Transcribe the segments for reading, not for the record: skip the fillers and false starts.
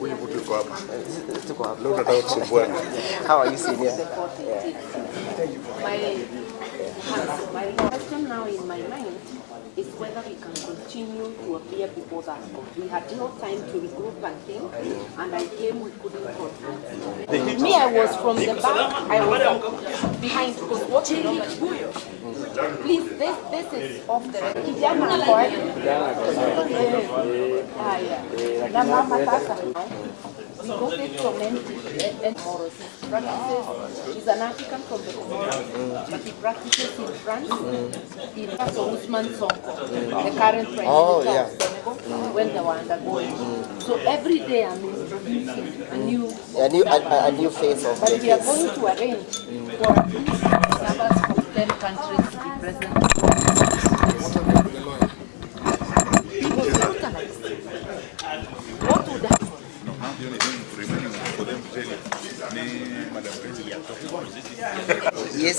Huyu mtu yuko hapa. Leo tunataka kusumbuana. How are you, senior? Yeah. My question now in my mind is whether we can continue to appear before that. We had no time to regroup and think, and I came, we couldn't control. Me, I was from the back, I was behind, because what you normally do. Please, this is off the record. Kijana kwa na mama sasa. We got it from Comoros. Practices. He's an African from the Comoros, but he practices in France. In Usman Sonko, the current president of Senegal, when they were undergoing. So every day I'm introducing a new face of. But we are going to arrange for at least members from 10 countries to be present. What would happen? Yes.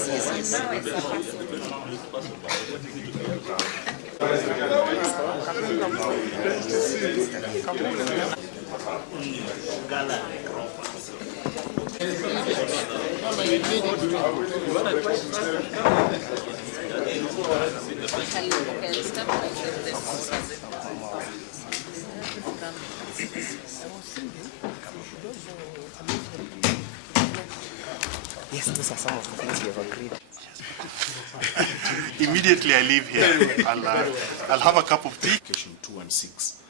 Yes, those are some of the things we have agreed. Immediately I leave here, I'll have a cup of tea. 2 and 6,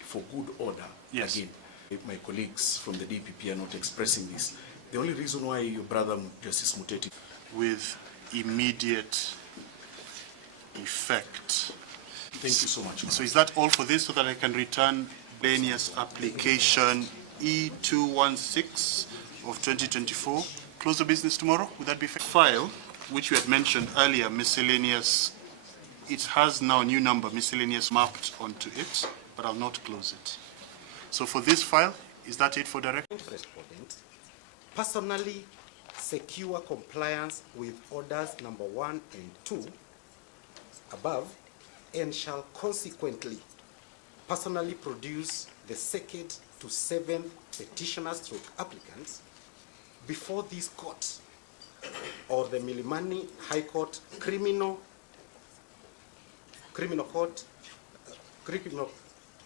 for good order. Yes. Again, if my colleagues from the DPP are not expressing this, the only reason why your brother Justice Muteti, With immediate effect. thank you so much. So is that all for this, so that I can return Dania's application E216 of 2024? Close the business tomorrow? Would that be fair? File, which you had mentioned earlier, miscellaneous, it has now a new number, miscellaneous, mapped onto it, but I'll not close it. So for this file, is that it for direct? Respondent personally secure compliance with orders number 1 and 2 above, and shall consequently personally produce the 2nd to 7th petitioners stroke applicants before this court or the Milimani High Court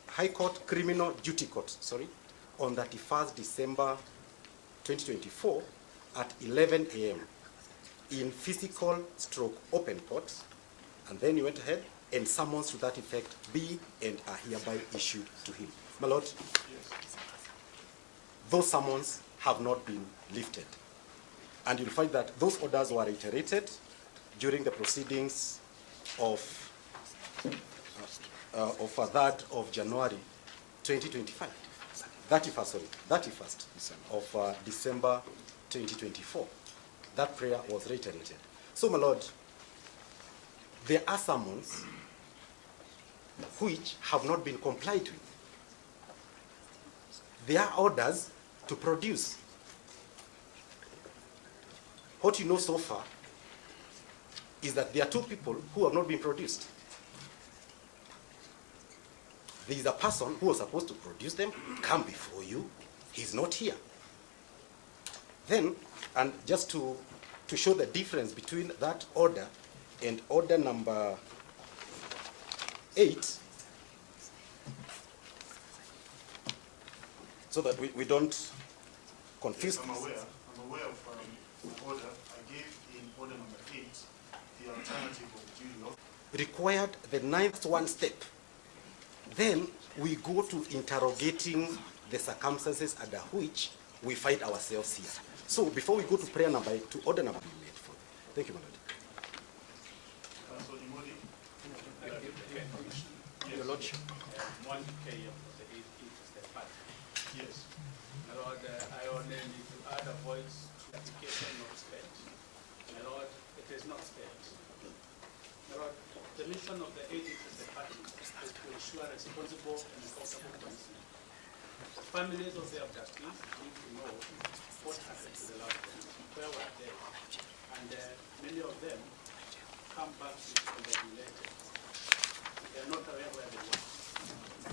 High Court Criminal Duty Court, on 31st December 2024 at 11 a.m. in physical stroke open court, and then he went ahead and summons to that effect be and are hereby issued to him. My Lord, those summons have not been lifted, and you'll find that those orders were reiterated during the proceedings of 3rd of January 2025, 31st of December 2024. That prayer was reiterated. So, my Lord, there are summons which have not been complied with. There are orders to produce. What you know so far is that there are 2 people who have not been produced. There is a person who was supposed to produce them, come before you, he's not here. Then, and just to show the difference between that order and order number 8, so that we don't confuse. I'm aware of the order I gave in order number 8, the alternative of due required the 9th one step. Then we go to interrogating the circumstances under which we find ourselves here. So before we go to prayer number 8, to order number 8 for. Thank you, my Lord. Your Lordship, 1K of the 8th step part. Yes. My Lord, I only need to add a voice to application not spent. My Lord, it is not spent. My Lord, the mission of the 8th step part is to ensure responsible and enforceable punishment. The families of the abductees need to know what happened to the loved ones, where were they, and many of them come back discombobulated. They are not aware where they were.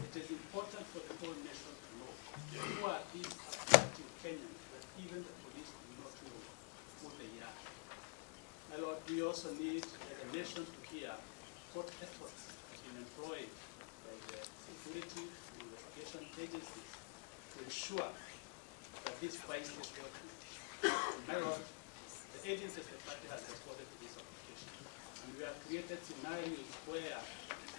It is important for the whole nation to know ensure that this vice is working. My Lord, the agency of the party has responded to this application. And we have created scenarios where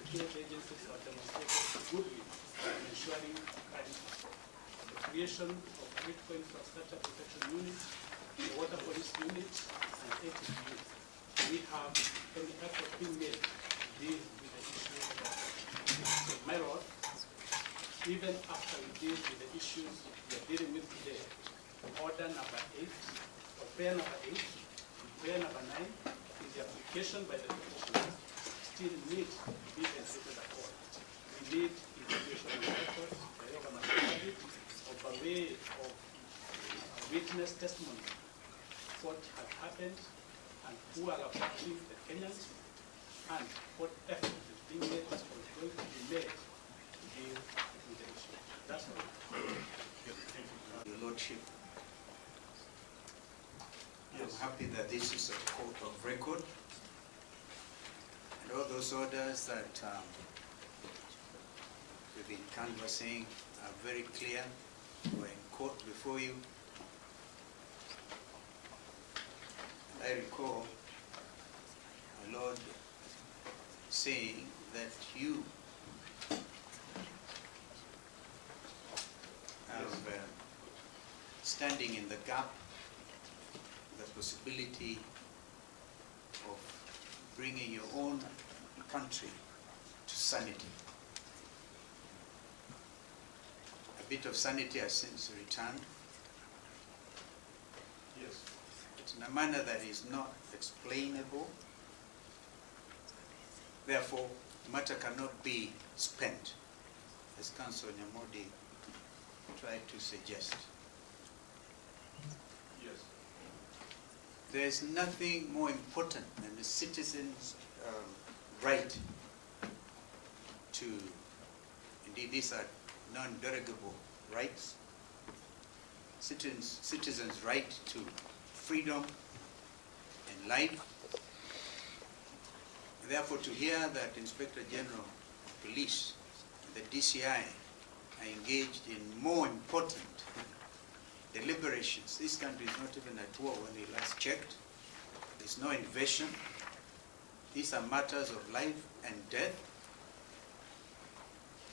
security agencies have demonstrated goodwill in ensuring crime. The creation of critical infrastructure protection units, the water police unit, and ATP unit. We have any effort being made to deal with the issue of so, my Lord, even after we deal with the issues we are dealing with today, order number 8, or prayer number 8, and prayer number 9, is the application by the petitioners, still need to be considered at all. We need information on records, wherever must have it, of a way of witness testimony, what has happened, and who are affecting the Kenyans, and what effort is being made or is going to be made to deal with the issue. That's all. Your Lordship, I'm happy that this is a court of record, and all those orders that we've been canvassing are very clear. We're in court before you. I recall my Lord saying that you have standing in the gap, the possibility of bringing your own country to sanity. A bit of sanity has since returned. Yes. But in a manner that is not explainable. Therefore, the matter cannot be spent, as Councillor Nyamodi tried to suggest. Yes. There is nothing more important than the citizens' right to, indeed these are non-derogable rights, citizens' right to freedom and life. Therefore, to hear that Inspector General of Police and the DCI are engaged in more important deliberations. This country is not even at war when we last checked. There's no invasion. These are matters of life and death.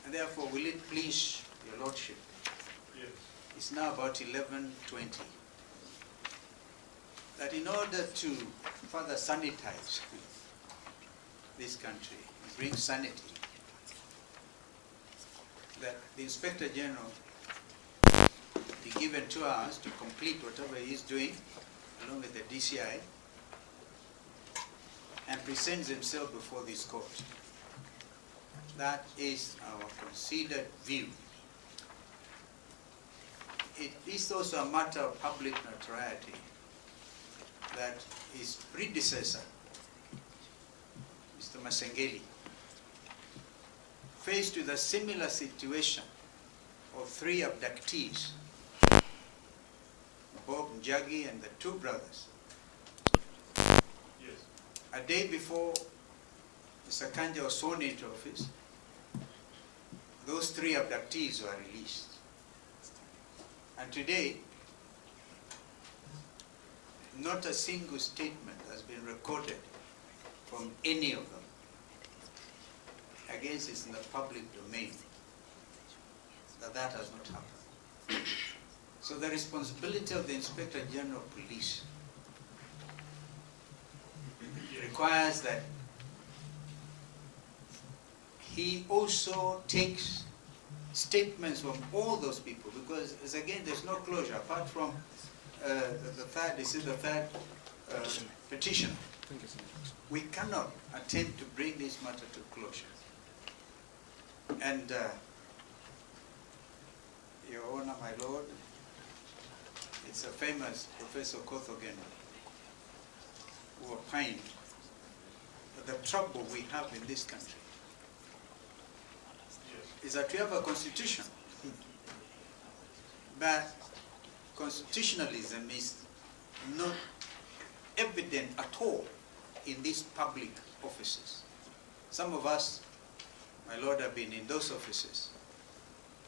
And therefore, will it please your Lordship? Yes. It's now about 11:20. That in order to further sanitize this country, bring sanity, that the Inspector General be given 2 hours to complete whatever he is doing, along with the DCI, and presents himself before this court. That is our considered view. It is also a matter of public notoriety that his predecessor, Mr. Masengeli, faced with a similar situation of 3 abductees, Bob Njagi and the 2 brothers. Yes. A day before Mr. Kanja was sworn into office, those 3 abductees were released. And today, not a single statement has been recorded from any of them. Against it's in the public domain that has not happened. So the responsibility of the Inspector General of Police requires that he also takes statements from all those people, because as again there's no closure apart from the third petition. We cannot attempt to bring this matter to closure. And Your Honor, my Lord, it's a famous Professor Kothogen who opined that the trouble we have in this country is that we have a constitution, but constitutionalism is not evident at all in these public offices. Some of us, my Lord, have been in those offices,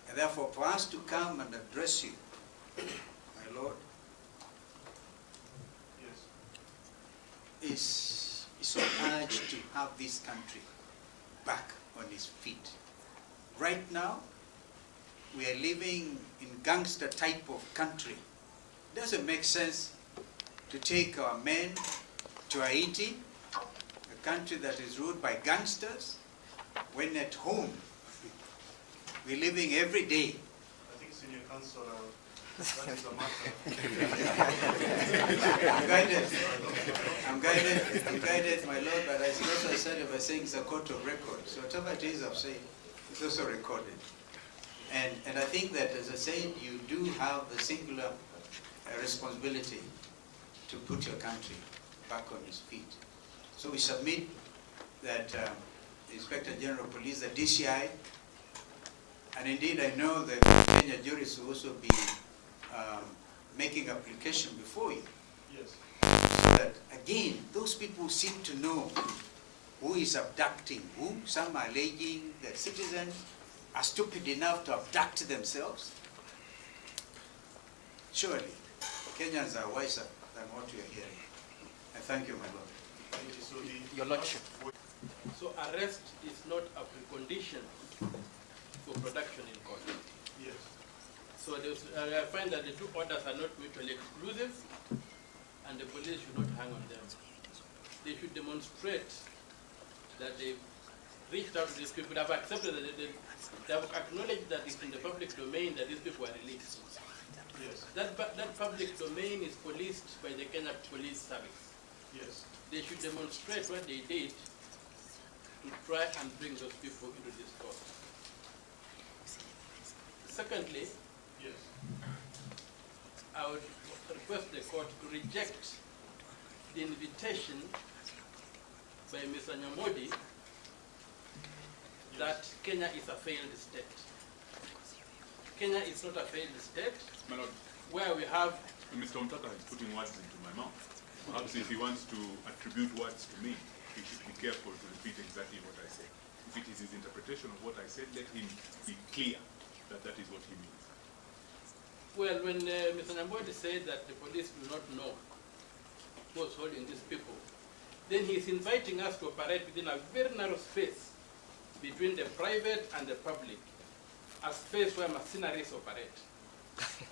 and therefore, for us to come and address you, my Lord, is so urged to have this country back on its feet. Right now, we are living in gangster type of country. It doesn't make sense to take our men to Haiti, a country that is ruled by gangsters, when at home we're living every day. I think Senior Council, that is a matter. I'm guided, my Lord, but as also said, if I saying it's a court of record, so whatever it is I've said, it's also recorded. And I think that, as I said, you do have the singular responsibility to put your country back on its feet. So we submit that the Inspector General of Police, the DCI, and indeed I know the Kenya jurists will also be making application before you. Yes. So that, again, those people seem to know who is abducting who. Some are alleging that citizens are stupid enough to abduct themselves. Surely, Kenyans are wiser than what we are hearing. I thank you, my Lord. Thank you. So Your Lordship. So arrest is not a precondition for production in court. yes. So I find that the two orders are not mutually exclusive, and the police should not hang on them. They should demonstrate that they've reached out to these people, they have accepted that they have acknowledged that it's in the public domain that these people are released. Yes. That public domain is policed by the Kenya Police Service. Yes. They should demonstrate what they did to try and bring those people into this court. Secondly, Yes. I would request the court to reject the invitation by Mr. Nyamodi that Kenya is a failed state. Kenya is not a failed state, My Lord, where we have Mr. Mtata is putting words into my mouth. Perhaps if he wants to attribute words to me, he should be careful to repeat exactly what I said. If it is his interpretation of what I said, let him be clear that that is what he means. well, when Mr. Nyamodi said that the police do not know who was holding these people, then he's inviting us to operate within a very narrow space between the private and the public, a space where mercenaries operate.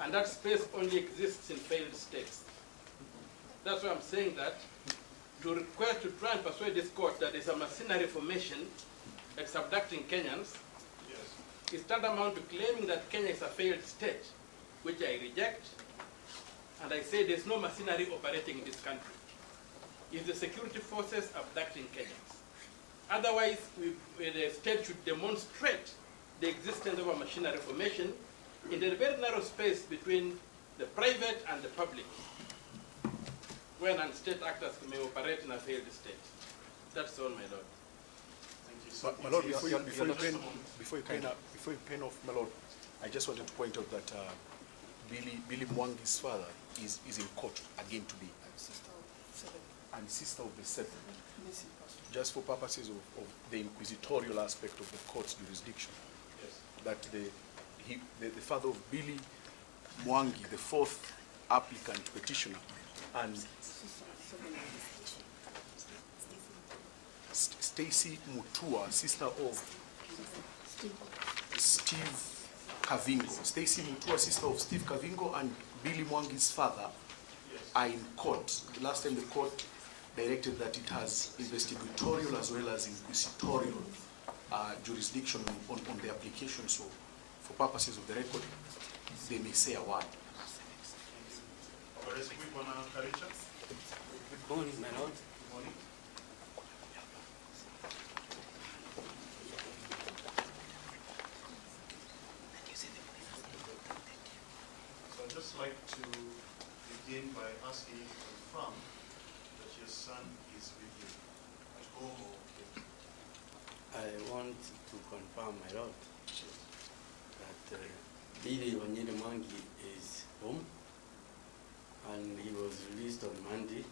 And that space only exists in failed states. That's why I'm saying that to request to try and persuade this court that there's a mercenary formation that's abducting Kenyans Yes. is tantamount to claiming that Kenya is a failed state, which I reject. And I say there's no mercenary operating in this country. It's the security forces abducting Kenyans. Otherwise, the state should demonstrate the existence of a machinery formation in the very narrow space between the private and the public, when state actors may operate in a failed state. That's all, my Lord. Thank you. But, my Lord, before you pen off, my Lord, I just wanted to point out that Billy Mwangi's father is in court again today. And sister of the seven. Just for purposes of the inquisitorial aspect of the court's jurisdiction. Yes. That the father of Billy Mwangi, the fourth applicant petitioner, and Stacy Mutua, sister of Steve Kavingo. Stacy Mutua, sister of Steve Kavingo, and Billy Mwangi's father are in court. The last time the court directed that it has investigatorial as well as inquisitorial jurisdiction on the application. So, for purposes of the record, they may say a word. Good morning, my Lord. Good morning. So I'd just like to begin by asking you to confirm that your son is with you at home or I want to confirm, my Lord, that Billy Mwangi is home, and he was released on Monday.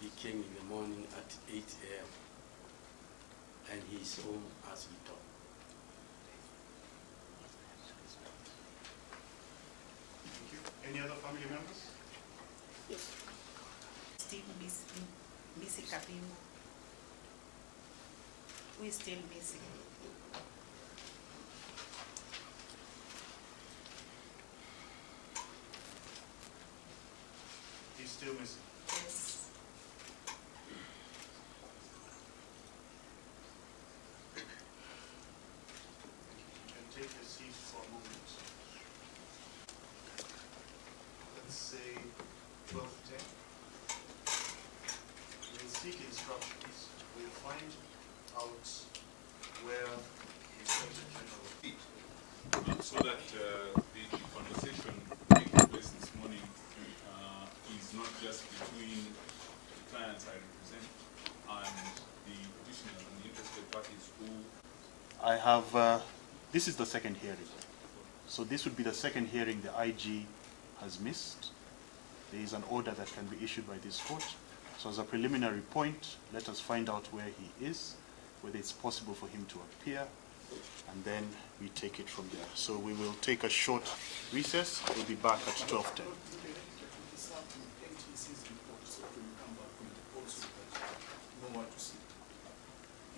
He came in the morning at 8 a.m. and he's home as we talk. still missing? He's still missing. Yes. You can take a seat for a moment. Let's say 12:10. We'll seek instructions. We'll find out where Inspector General will be. So that the conversation taking place this morning is not just between the clients I represent and the petitioners and the interested parties who... I have, this is the second hearing. So this would be the second hearing the IG has missed. There is an order that can be issued by this court. So as a preliminary point, let us find out where he is, whether it's possible for him to appear, and then we take it from there. So we will take a short recess. We'll be back at 12:10.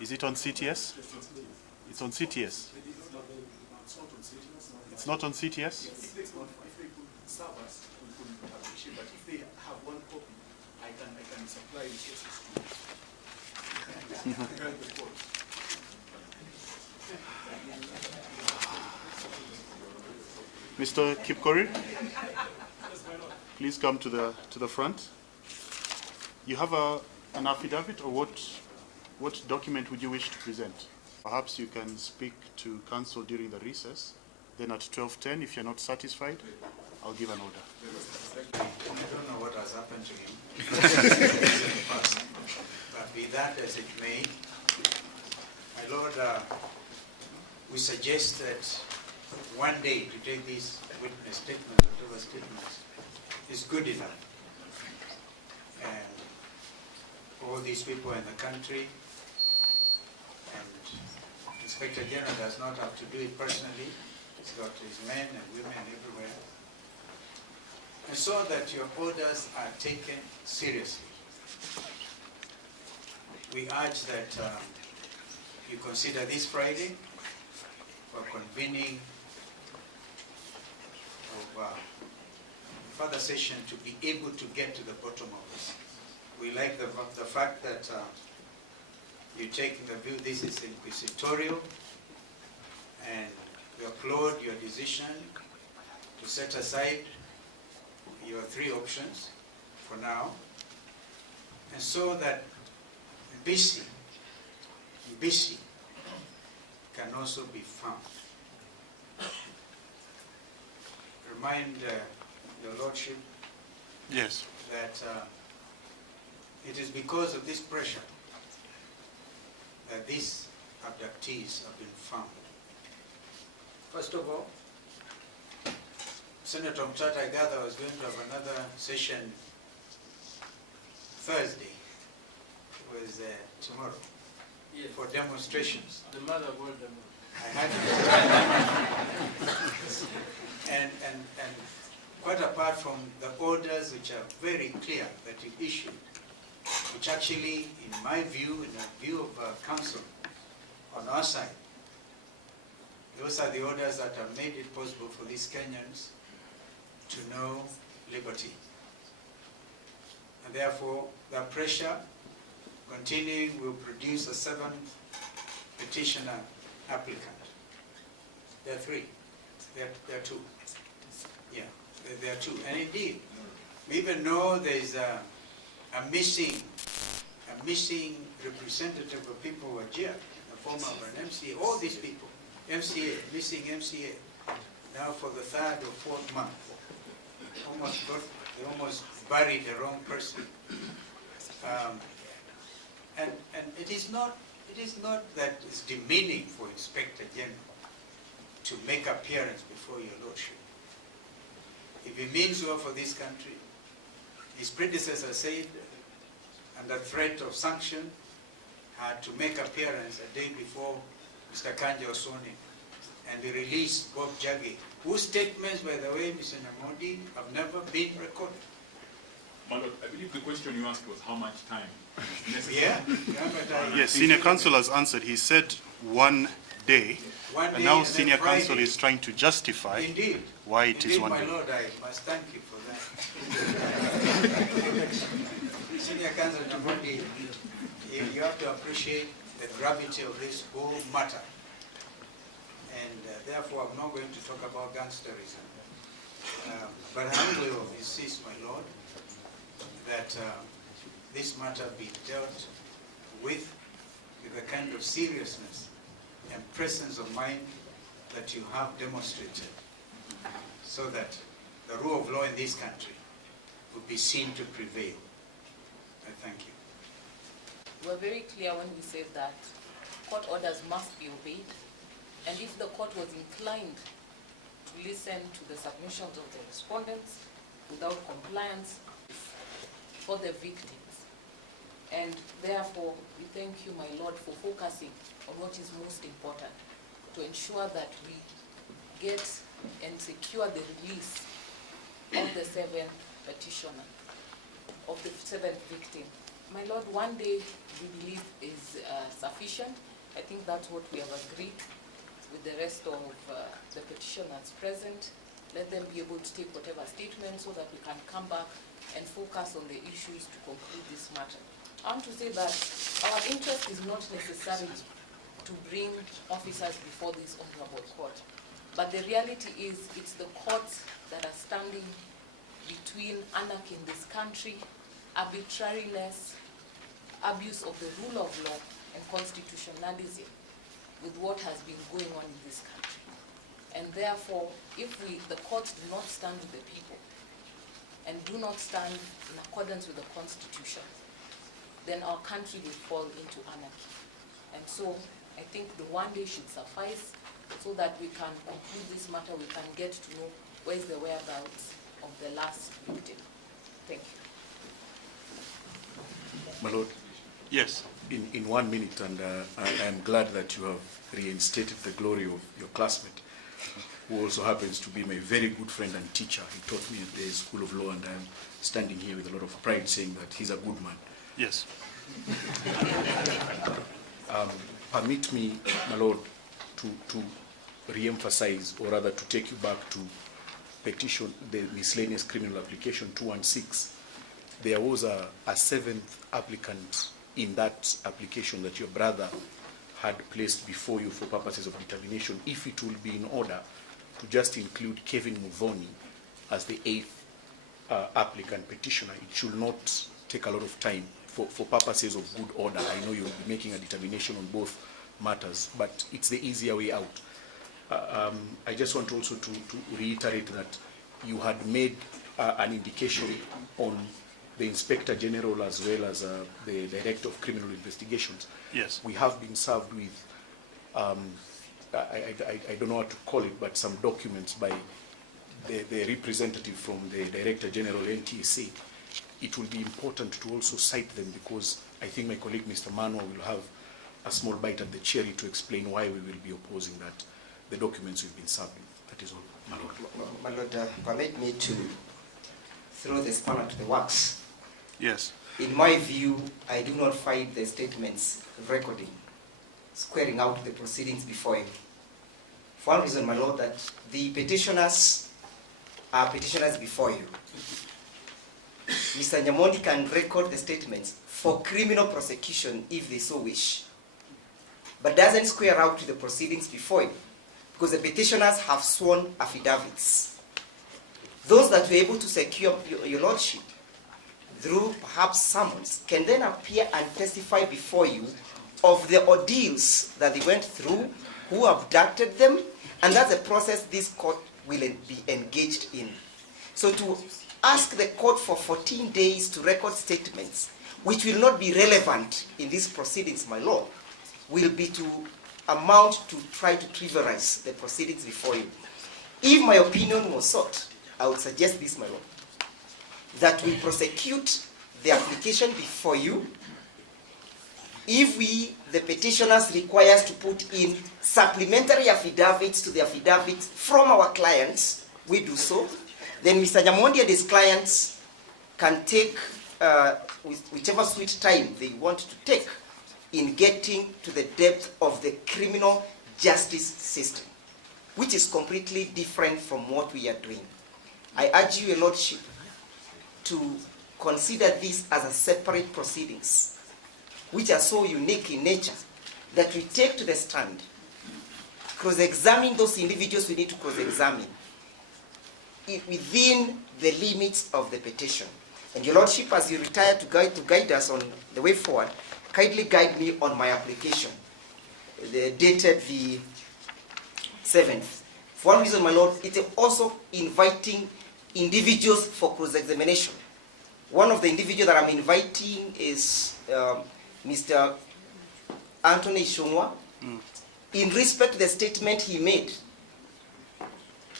Is it on CTS? It's on CTS. It's not on CTS? If they could serve us, we could appreciate, but if they have one copy, I can supply resources to help the court. Mr. Kipkorir, please come to the front. You have an affidavit, or what document would you wish to present? Perhaps you can speak to counsel during the recess. Then at 12:10, if you're not satisfied, I'll give an order. I don't know what has happened to him. But be that as it may, my Lord, we suggest that one day to take these witness statements, whatever statements, is good enough. And all these people in the country, and Inspector General does not have to do it personally. He's got his men and women everywhere. And so that your orders are taken seriously. We urge that you consider this Friday for convening of further session to be able to get to the bottom of this. We like the fact that you're taking the view this is inquisitorial, and we applaud your decision to set aside your three options for now, and so that busy can also be found. Remind your Lordship Yes. that it is because of this pressure that these abductees have been found. First of all, Senator Mtata, I gather, was going to have another session Thursday. It was tomorrow. Yes. For demonstrations. The mother called them. I had and quite apart from the orders which are very clear that you issued, which actually, in my view, in the view of counsel on our side, those are the orders that have made it possible for these Kenyans to know liberty. And therefore, the pressure continuing will produce a seventh petitioner applicant. There are three. There are two. Yeah, there are two. And indeed, we even know there is a missing representative of people who are here, a former of an MCA, all these people, MCA, missing MCA, now for the third or fourth month. They almost buried the wrong person. And it is not that it's demeaning for Inspector General to make appearance before your Lordship. If it means well for this country, his predecessor said, under threat of sanction, had to make appearance a day before Mr. Kanja was sworn in, and they released Bob Jaggi, whose statements, by the way, Mr. Namodi, have never been recorded. Malua, I believe the question you asked was how much time is necessary. Yeah. Yes, senior counsel has answered. He said 1 day. One And day now and then senior counsel Friday. is trying to justify Indeed. why it is Indeed, 1 my day. lord, I must thank you for that. Senior Counsel Nyambodi, you have to appreciate the gravity of this whole matter. And therefore, I'm not going to talk about gangsterism. But I humbly insist, my lord, that this matter be dealt with the kind of seriousness and presence of mind that you have demonstrated, so that the rule of law in this country will be seen to prevail. I thank you. We're very clear when we say that court orders must be obeyed, and if the court was inclined to listen to the submissions of the respondents without compliance for the victims. And therefore, we thank you, my lord, for focusing on what is most important, to ensure that we get and secure the release of the 7th petitioner, of the 7th victim. My lord, 1 day we believe is sufficient. I think that's what we have agreed with the rest of the petitioners present. Let them be able to take whatever statement so that we can come back and focus on the issues to conclude this matter. I want to say that our interest is not necessarily to bring officers before this honorable court, but the reality is it's the courts that are standing between anarchy in this country, arbitrariness, abuse of the rule of law, and constitutionalism with what has been going on in this country. And therefore, if the courts do not stand with the people and do not stand in accordance with the Constitution, then our country will fall into anarchy. And so I think the 1 day should suffice so that we can conclude this matter, we can get to know where is the whereabouts of the last victim. Thank you. My lord, Yes. in 1 minute, and I am glad that you have reinstated the glory of your classmate, who also happens to be my very good friend and teacher. He taught me at the School of Law, and I am standing here with a lot of pride saying that he's a good man. Yes. Permit me, my lord, to re-emphasize, or rather to take you back to petition, the miscellaneous criminal application 216. There was a 7th applicant in that application that your brother had placed before you for purposes of determination. If it will be in order to just include Kevin Muthoni as the 8th applicant petitioner, it should not take a lot of time for purposes of good order. I know you'll be making a determination on both matters, but it's the easier way out. I just want also to reiterate that you had made an indication on the Inspector General as well as the Director of Criminal Investigations. Yes. We have been served with, I don't know what to call it, but some documents by the representative from the Director General NTSA. It will be important to also cite them, because I think my colleague Mr. Malua will have a small bite at the cherry to explain why we will be opposing that, the documents we've been served with. That is all, my lord. My lord, permit me to throw the spanner to the works. Yes. In my view, I do not find the statements recording, squaring out the proceedings before you. For one reason, my lord, that the petitioners are petitioners before you. Mr. Nyamondi can record the statements for criminal prosecution if they so wish, but doesn't square out to the proceedings before you, because the petitioners have sworn affidavits. Those that were able to secure your lordship through perhaps summons can then appear and testify before you of the ordeals that they went through, who abducted them, and that's a process this court will be engaged in. So to ask the court for 14 days to record statements which will not be relevant in these proceedings, my lord, will be to amount to try to trivialize the proceedings before you. If my opinion was sought, I would suggest this, my lord, that we prosecute the application before you. If the petitioners require us to put in supplementary affidavits to the affidavits from our clients, we do so. Then Mr. Nyamondi and his clients can take whichever sweet time they want to take in getting to the depth of the criminal justice system, which is completely different from what we are doing. I urge you, Your Lordship, to consider this as a separate proceedings, which are so unique in nature that we take to the stand, cross-examine those individuals we need to cross-examine within the limits of the petition. And Your Lordship, as you retire to guide us on the way forward, kindly guide me on my application, dated the 7th. For one reason, my Lord, it's also inviting individuals for cross-examination. One of the individuals that I'm inviting is Mr. Anthony Ishongwa, in respect to the statement he made.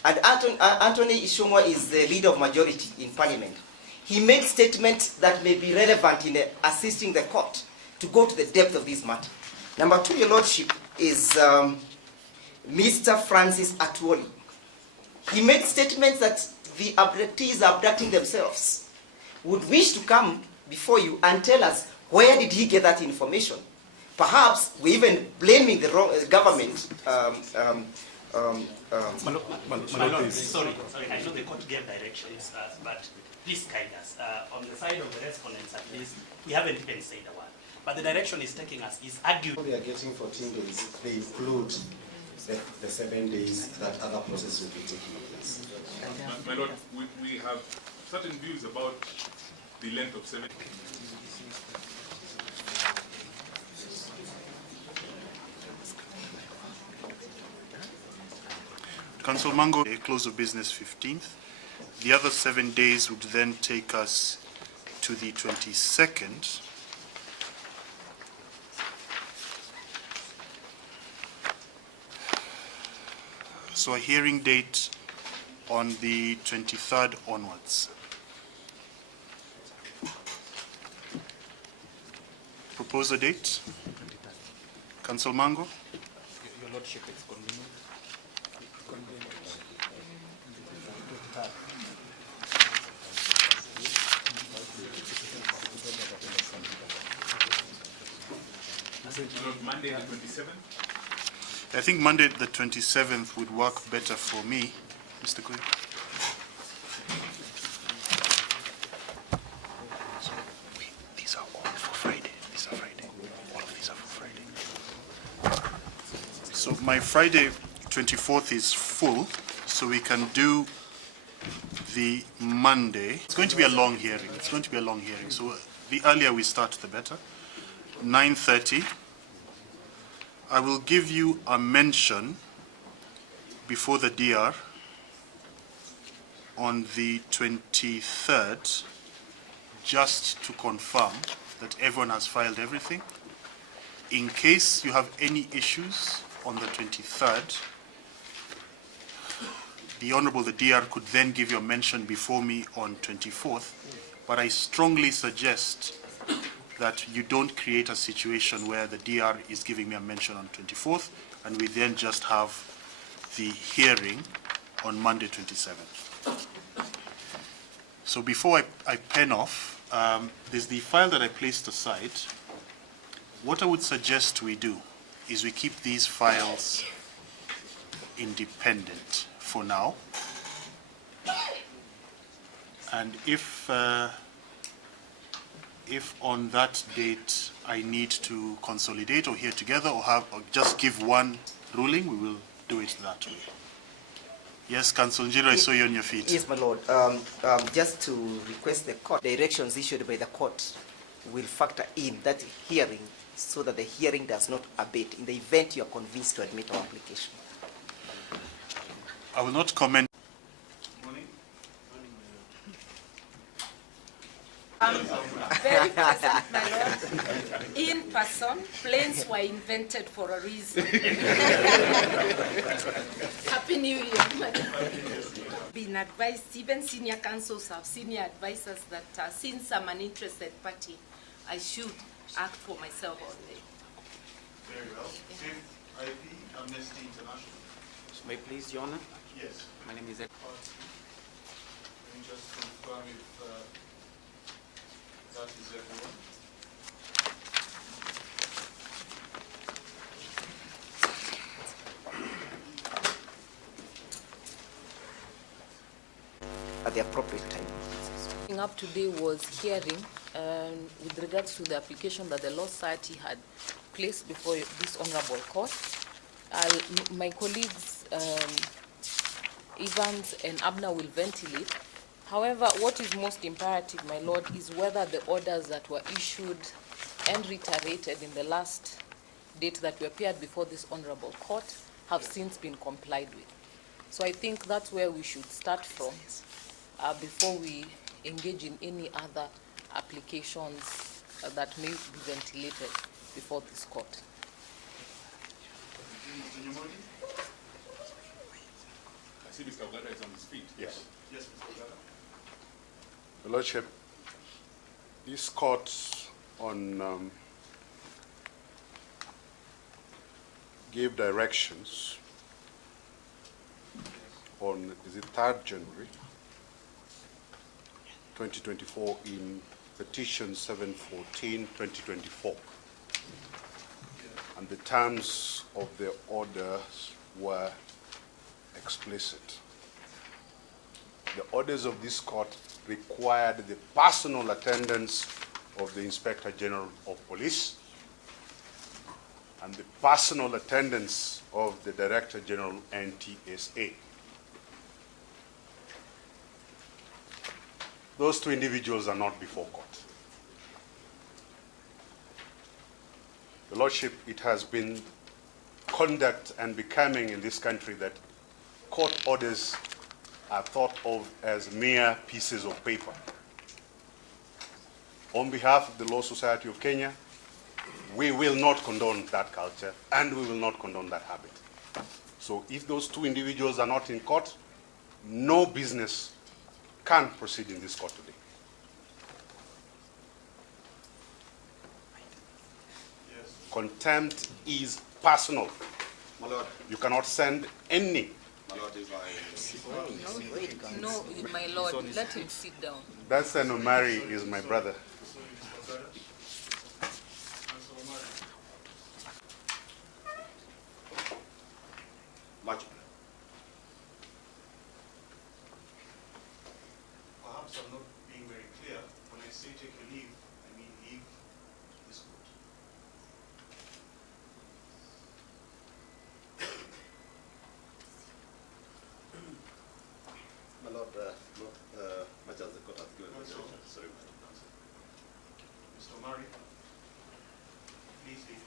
And Anthony Ishongwa is the leader of majority in Parliament. He made statements that may be relevant in assisting the court to go to the depth of this matter. Number 2, Your Lordship, is Mr. Francis Atuoli. He made statements that the abductees are abducting themselves. Would wish to come before you and tell us where did he get that information. Perhaps we're even blaming the wrong government. Sorry, I know the court gave directions, but please guide us. On the side of the respondents, at least, we haven't even said a word. But the direction is taking us is arguing. They are getting 14 days. They include the 7 days that other processes will be taking place. My Lord, we have certain views about the length of 7 days. Council Mango, close of business 15th. The other 7 days would then take us to the 22nd. So a hearing date on the 23rd onwards. Propose a date. Council Mango. Your Lordship, it's convenient. Monday the 27th? I think Monday the 27th would work better for me, Mr. Kui. So these are all for Friday. These are Friday. All of these are for Friday. So my Friday 24th is full, so we can do the Monday. It's going to be a long hearing. It's going to be a long hearing. So the earlier we start, the better. 9:30. I will give you a mention before the DR on the 23rd, just to confirm that everyone has filed everything. In case you have any issues on the 23rd, the Honorable the DR could then give you a mention before me on 24th, but I strongly suggest that you don't create a situation where the DR is giving me a mention on 24th and we then just have the hearing on Monday 27th. So before I pen off, there's the file that I placed aside. What I would suggest we do is we keep these files independent for now. And if on that date I need to consolidate or hear together or just give one ruling, we will do it that way. Yes, Council Njiro, I saw you on your feet. Yes, my Lord. Just to request the court, directions issued by the court will factor in that hearing so that the hearing does not abate in the event you are convinced to admit our application. I will not comment. Very present, my Lord. In person, planes were invented for a reason. Happy New Year, madam. Been advised, even senior councils have senior advisors that since I'm an interested party, I should act for myself only. Very well. IP, Amnesty International. May I please, Your Honor? Yes. My name is Ed. Let me just confirm if That is everyone. At the appropriate time. Up today was hearing with regards to the application that the Law Society had placed before this honorable court. My colleagues Evans and Abner will ventilate. However, what is most imperative, my lord, is whether the orders that were issued and reiterated in the last date that we appeared before this honorable court have since been complied with. So I think that's where we should start from before we engage in any other applications that may be ventilated before this court. I see Mr. Ogata is on his feet. Yes. Yes, Mr. Ogata. Your Lordship, this court on gave directions on, is it 3rd January 2024 in petition 714/2024, and the terms of the orders were explicit. The orders of this court required the personal attendance of the Inspector General of Police and the personal attendance of the Director General NTSA. Those two individuals are not before court. Your Lordship, it has been conduct and becoming in this country that court orders are thought of as mere pieces of paper. On behalf of the Law Society of Kenya, we will not condone that culture and we will not condone that habit. So if those two individuals are not in court, no business can proceed in this court today. Yes. Contempt is personal. My Lord. You cannot send any. My Lord, if I... No, my lord, let him sit down. That Sen Omari is my brother. Much. Perhaps I'm not being very clear. When I say take your leave, I mean leave this court. My Lord, not much as the court has given. Sorry, Mr. Omari, please leave.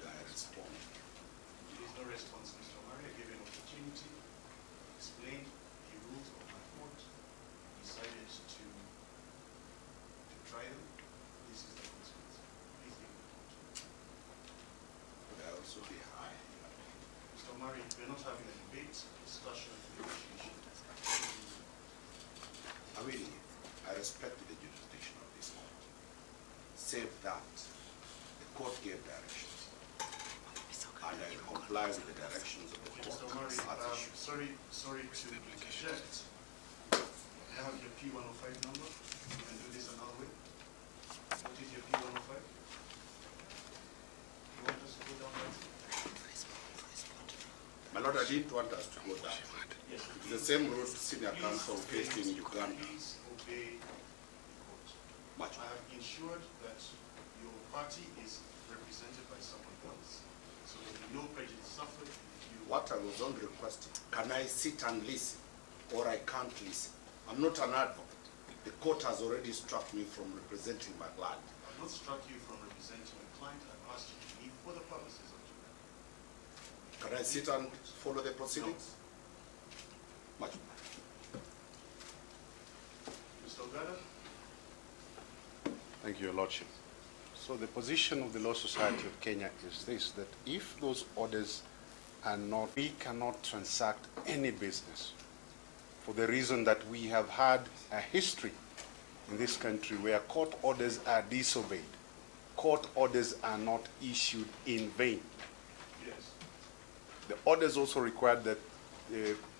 There is no response, Mr. Omari. I gave you an opportunity to explain the rules of my court. Decided to try them. This is the consequence. Please leave the court. Would I also be high? Mr. Omari, we're not having a debate, discussion, negotiation. I mean, I respect the jurisdiction of this court. Save that, the court gave directions. And I comply with the directions of the court. Mr. Omari, sorry to interject. I have your P105 number. You can do this another way. What is your P105? You want us to go down that? My Lord, I didn't want us to go down. Yes. It's the same route senior counsel faced in Uganda. Please obey the court. Much. I have ensured that your party is represented by someone else, so there will be no prejudice suffered if you... What I was only requesting, can I sit and listen, or I can't listen? I'm not an advocate. The court has already struck me from representing my client. I've not struck you from representing a client. I've asked you to leave for the purposes of today. Can I sit and follow the proceedings? Much. Mr. Ogata? Thank you, Your Lordship. So the position of the Law Society of Kenya is this, that if those orders are not, we cannot transact any business for the reason that we have had a history in this country where court orders are disobeyed. Court orders are not issued in vain. Yes. The orders also required that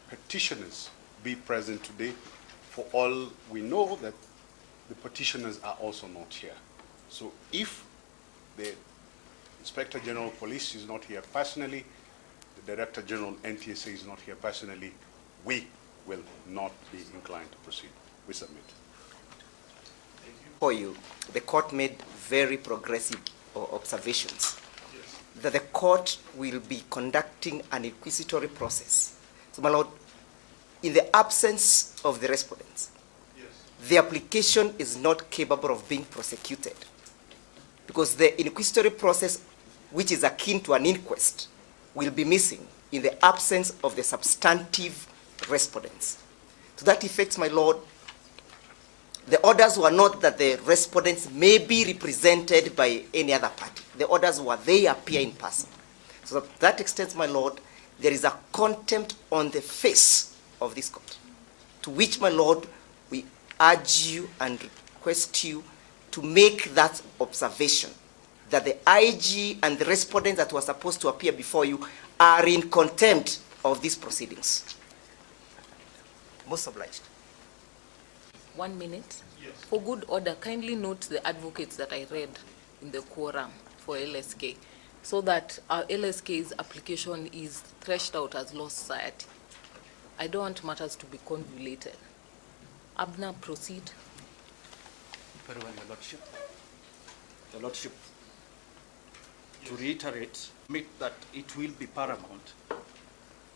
petitioners be present today. For all we know that the petitioners are also not here. So if the Inspector General of Police is not here personally, the Director General NTSA is not here personally, we will not be inclined to proceed. We submit. For you, the court made very progressive observations. That the court will be conducting an inquisitory process. So, my lord, in the absence of the respondents, the application is not capable of being prosecuted because the inquisitory process, which is akin to an inquest, will be missing in the absence of the substantive respondents. To that effect, my lord, the orders were not that the respondents may be represented by any other party. The orders were they appear in person. So to that extent, my lord, there is a contempt on the face of this court, to which, my lord, we urge you and request you to make that observation, that the IG and the respondents that were supposed to appear before you are in contempt of these proceedings. Most obliged. 1 minute. Yes. For good order, kindly note the advocates that I read in the quorum for LSK, so that our LSK's application is threshed out as law society. I don't want matters to be convoluted. Abner, proceed. Very well, Your Lordship. Your Lordship, to reiterate, admit that it will be paramount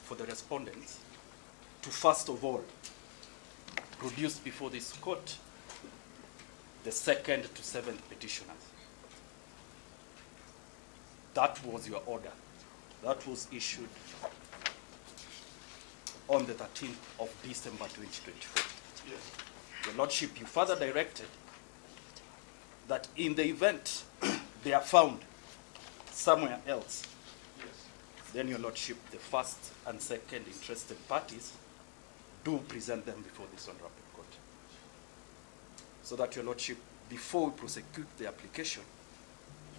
for the respondents to first of all produce before this court the 2nd to 7th petitioners. That was your order. That was issued on the 13th of December 2024. Yes. Your Lordship, you further directed that in the event they are found somewhere else, yes, then Your Lordship, the first and second interested parties do present them before this honorable court. So that, Your Lordship, before we prosecute the application,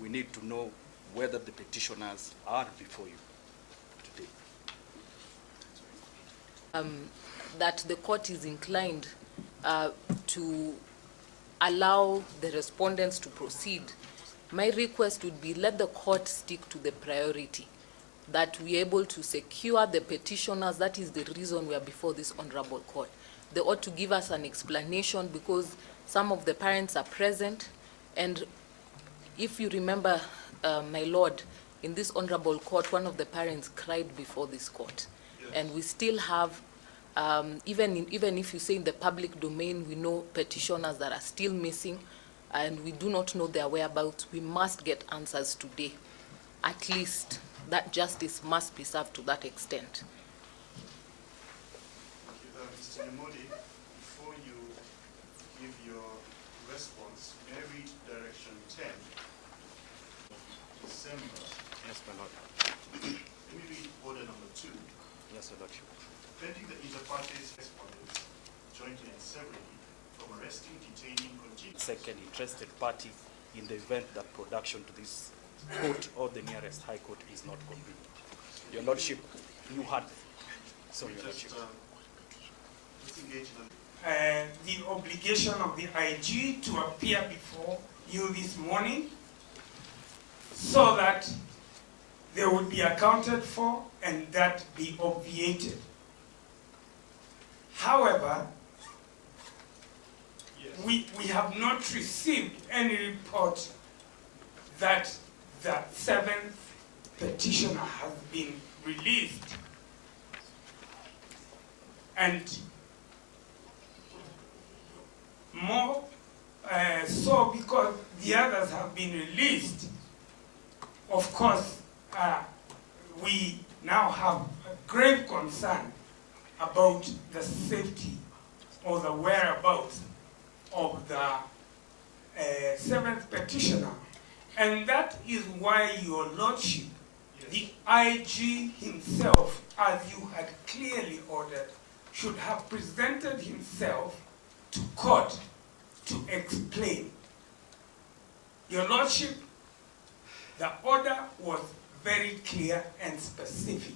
we need to know whether the petitioners are before you today. That the court is inclined to allow the respondents to proceed. My request would be let the court stick to the priority, that we are able to secure the petitioners. That is the reason we are before this honorable court. They ought to give us an explanation because some of the parents are present, and if you remember, my lord, in this honorable court, one of the parents cried before this court. Yes. And we still have, even if you say in the public domain, we know petitioners that are still missing, and we do not know their whereabouts. We must get answers today. At least that justice must be served to that extent. Mr. Nimodi, before you give your response, may I read Direction 10, December? Yes, my lord. Let me read order number 2. Yes, Your Lordship. Preventing the inter partes respondents, jointly and severally, from arresting, detaining, continuing. Second interested party in the event that production to this court or the nearest high court is not convenient. Your Lordship, you had. Sorry, Your Lordship. The obligation of the IG to appear before you this morning so that they would be accounted for and that be obviated. However, we have not received any report that the 7th petitioner has been released. And more so because the others have been released, of course, we now have a grave concern about the safety or the whereabouts of the 7th petitioner. And that is why, Your Lordship, the IG himself, as you had clearly ordered, should have presented himself to court to explain. Your Lordship, the order was very clear and specific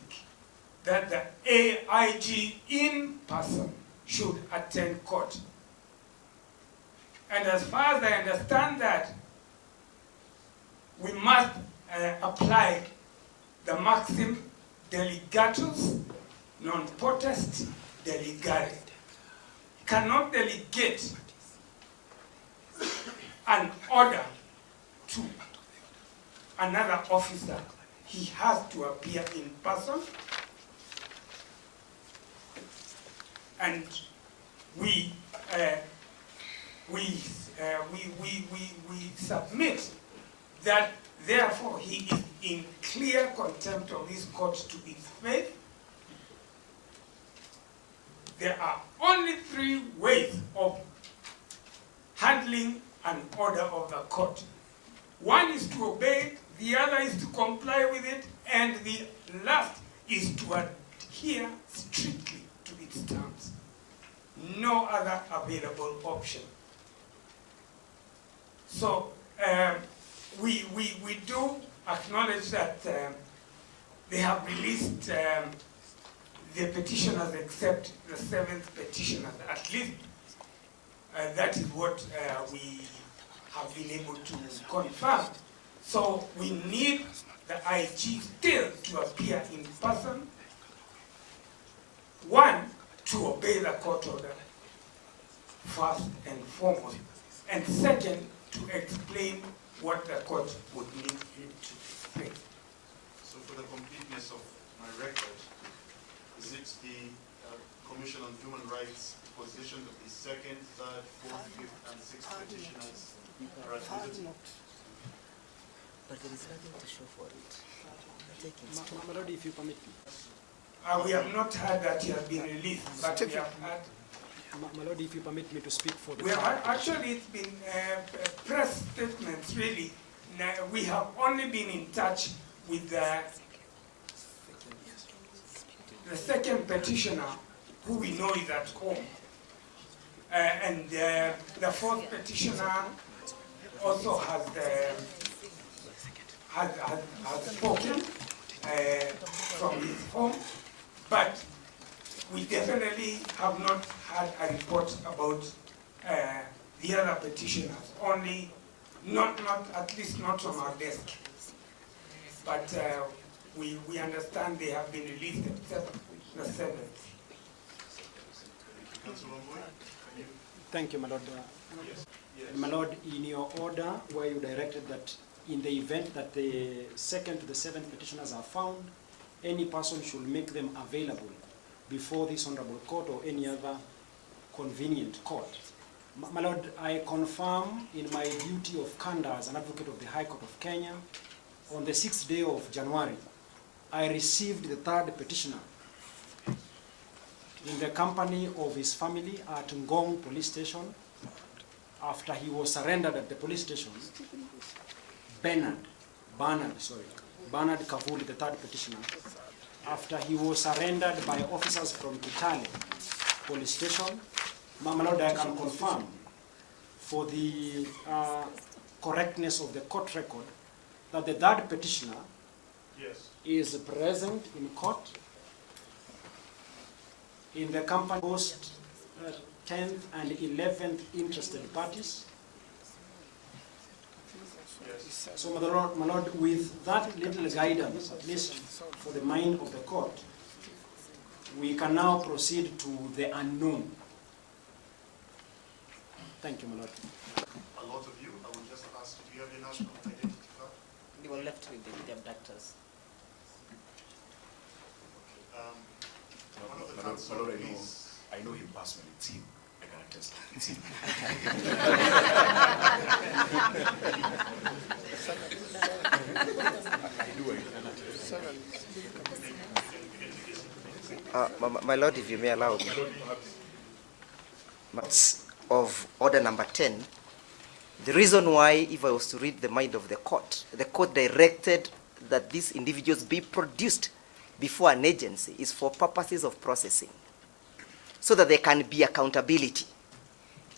that the AIG in person should attend court. And as far as I understand that, we must apply the maxim delegatus non potest delegare. Cannot delegate an order to another officer. He has to appear in person, and we submit that therefore he is in clear contempt of this court to its faith. There are only 3 ways of handling an order of the court. One is to obey it, the other is to comply with it, and the last is to adhere strictly to its terms. No other available option. So we do acknowledge that they have released the petitioners except the 7th petitioner. At least that is what we have been able to confirm. So we need the IG still to appear in person. 1, to obey the court order, first and foremost. And 2nd, to explain what the court would need him to explain. So for the completeness of my record, is it the Commission on Human Rights position that the 2nd, 3rd, 4th, 5th, and 6th petitioners are admitted? But there is nothing to show for it. My Lord, if you permit me. We have not heard that he has been released, but we have heard. My Lord, if you permit me to speak for the... We have actually, it's been press statements, really. We have only been in touch with the 2nd petitioner, who we know is at home. And the 4th petitioner also has spoken from his home, but we definitely have not had a report about the other petitioners, only at least not on our desk. But we understand they have been released except the 7th. Thank you, my Lord. My Lord, in your order where you directed that in the event that the 2nd to the 7th petitioners are found, any person should make them available before this honorable court or any other convenient court. My Lord, I confirm in my duty of candor as an advocate of the High Court of Kenya, on the 6th day of January, I received the 3rd petitioner in the company of his family at Ngong police station. After he was surrendered at the police station, Bernard Kavuli, the 3rd petitioner, after he was surrendered by officers from Kitale police station, my Lord, I can confirm for the correctness of the court record that the 3rd petitioner is present in court in the company host 10th and 11th interested parties. So, my Lord, with that little guidance, at least for the mind of the court, we can now proceed to the unknown. Thank you, my Lord. A lot of you, I will just ask, do you have your national identity card? They were left with the abductors. One of the My council, Lord, please. I know him personally. It's him. I can attest. It's him. My Lord, if you may allow me. Of order number 10, the reason why, if I was to read the mind of the court directed that these individuals be produced before an agency is for purposes of processing, so that there can be accountability.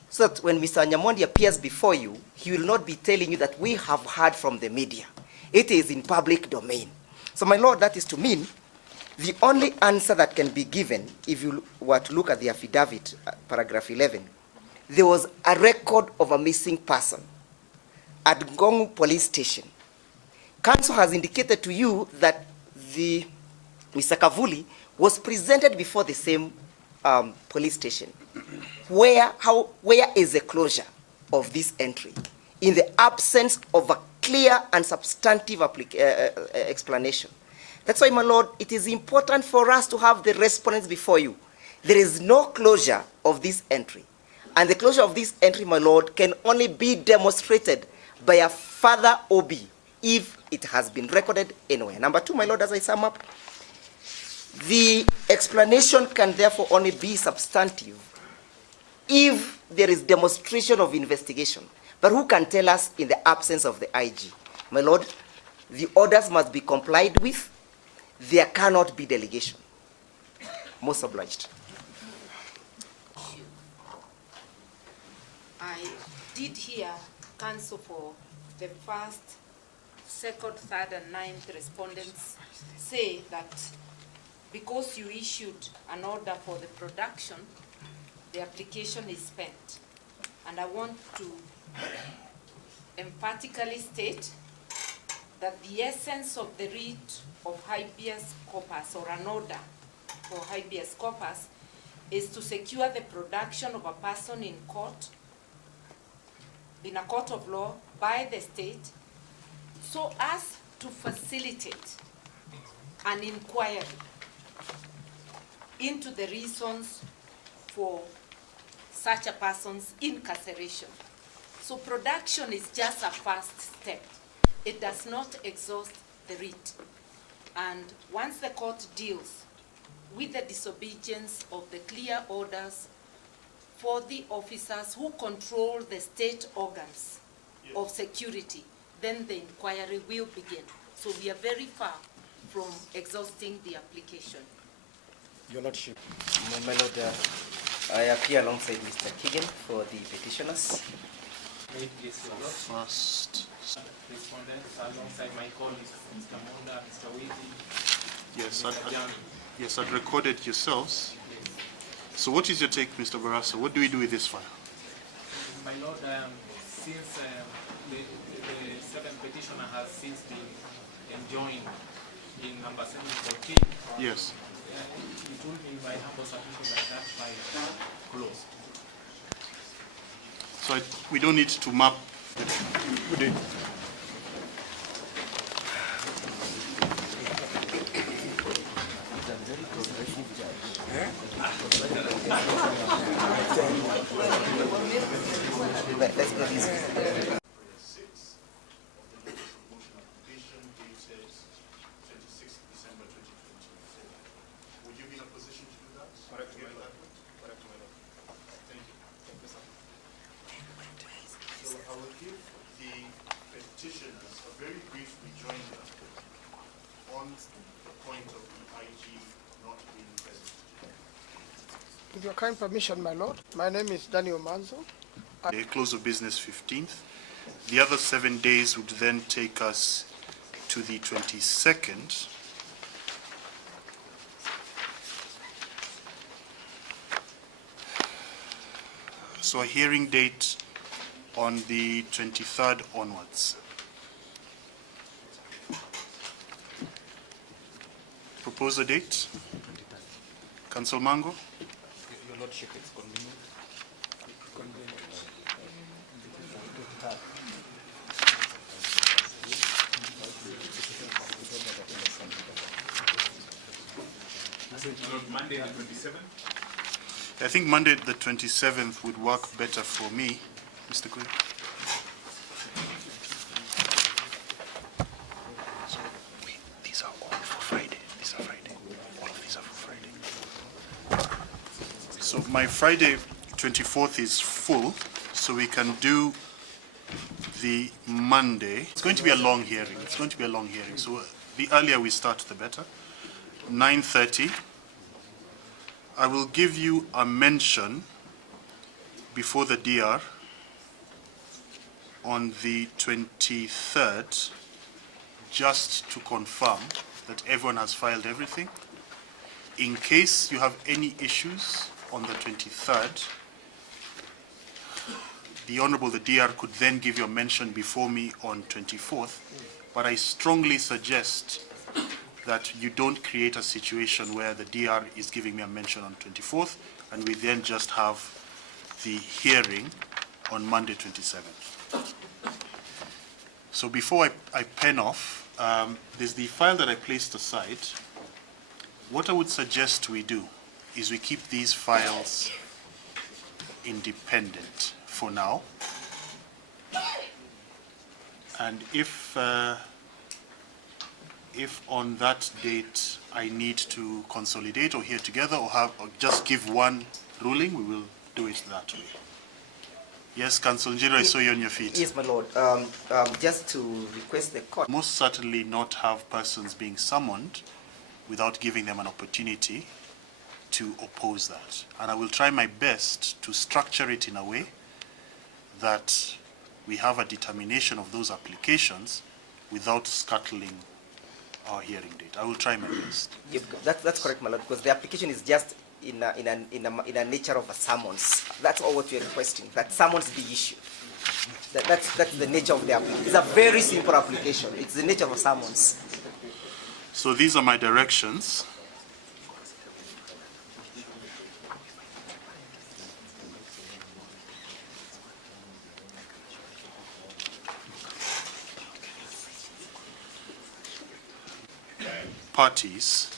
So that when Mr. Nyamondi appears before you, he will not be telling you that we have heard from the media. It is in public domain. So, my lord, that is to mean the only answer that can be given, if you were to look at the affidavit, paragraph 11, there was a record of a missing person at Ngongu police station. Council has indicated to you that the Mr. Kavuli was presented before the same police station. Where is the closure of this entry in the absence of a clear and substantive explanation? That's why, my lord, it is important for us to have the respondents before you. There is no closure of this entry. And the closure of this entry, my lord, can only be demonstrated by a further OB if it has been recorded anywhere. Number two, my lord, as I sum up, the explanation can therefore only be substantive if there is demonstration of investigation. But who can tell us in the absence of the IG? My lord, the orders must be complied with. There cannot be delegation. Most obliged. I did hear counsel for the first, second, third, and ninth respondents say that because you issued an order for the production, the application is spent. And I want to emphatically state that the essence of the writ of habeas corpus, or an order for habeas corpus, is to secure the production of a person in court, in a court of law, by the state, so as to facilitate an inquiry into the reasons for such a person's incarceration. So production is just a first step. It does not exhaust the writ. And once the court deals with the disobedience of the clear orders for the officers who control the state organs of security, then the inquiry will begin. So we are very far from exhausting the application. Your Lordship. My lord, I appear alongside Mr. Keegan for the petitioners. First respondents alongside my colleagues, Mr. Monda, Mr. Witi. Yes, I'd recorded yourselves. So what is your take, Mr. Barasa? What do we do with this file? My lord, since the seventh petitioner has since been enjoined in number 714, yes, it will be my humble submission that that file closed. So we don't need to map. Good day. Let's go this way. Would you be in a position to do that? Correct, my lord. Correct, my lord. Thank you. Thank you, sir. So I will give the petitioners a very brief rejoinder on the point of the IG not being present. With your kind permission, my lord, my name is Daniel Manzo. The close of business 15th. The other 7 days would then take us to the 22nd. So a hearing date on the 23rd onwards. Propose a date. Council Mango? Your Lordship, it's convenient. Monday the 27th? I think Monday the 27th would work better for me, Mr. Quinn. So these are all for Friday. These are Friday. All of these are for Friday. So my Friday 24th is full, so we can do the Monday. It's going to be a long hearing. It's going to be a long hearing. So the earlier we start, the better. 9:30. I will give you a mention before the DR on the 23rd, just to confirm that everyone has filed everything. In case you have any issues on the 23rd, the Honorable, the DR, could then give you a mention before me on 24th, but I strongly suggest that you don't create a situation where the DR is giving me a mention on 24th, and we then just have the hearing on Monday 27th. So before I pen off, there's the file that I placed aside. What I would suggest we do is we keep these files independent for now. And if on that date I need to consolidate or hear together or just give one ruling, we will do it that way. Yes, Councillor Njiro, I saw you on your feet. Yes, my lord. Just to request the court. Most certainly not have persons being summoned without giving them an opportunity to oppose that. And I will try my best to structure it in a way that we have a determination of those applications without scuttling our hearing date. I will try my best. Yeah, that's correct, my lord, because the application is just in a nature of a summons. That's all what we are requesting, that summons be issued. That's the nature of the application. It's a very simple application. It's the nature of a summons. So these are my directions. Parties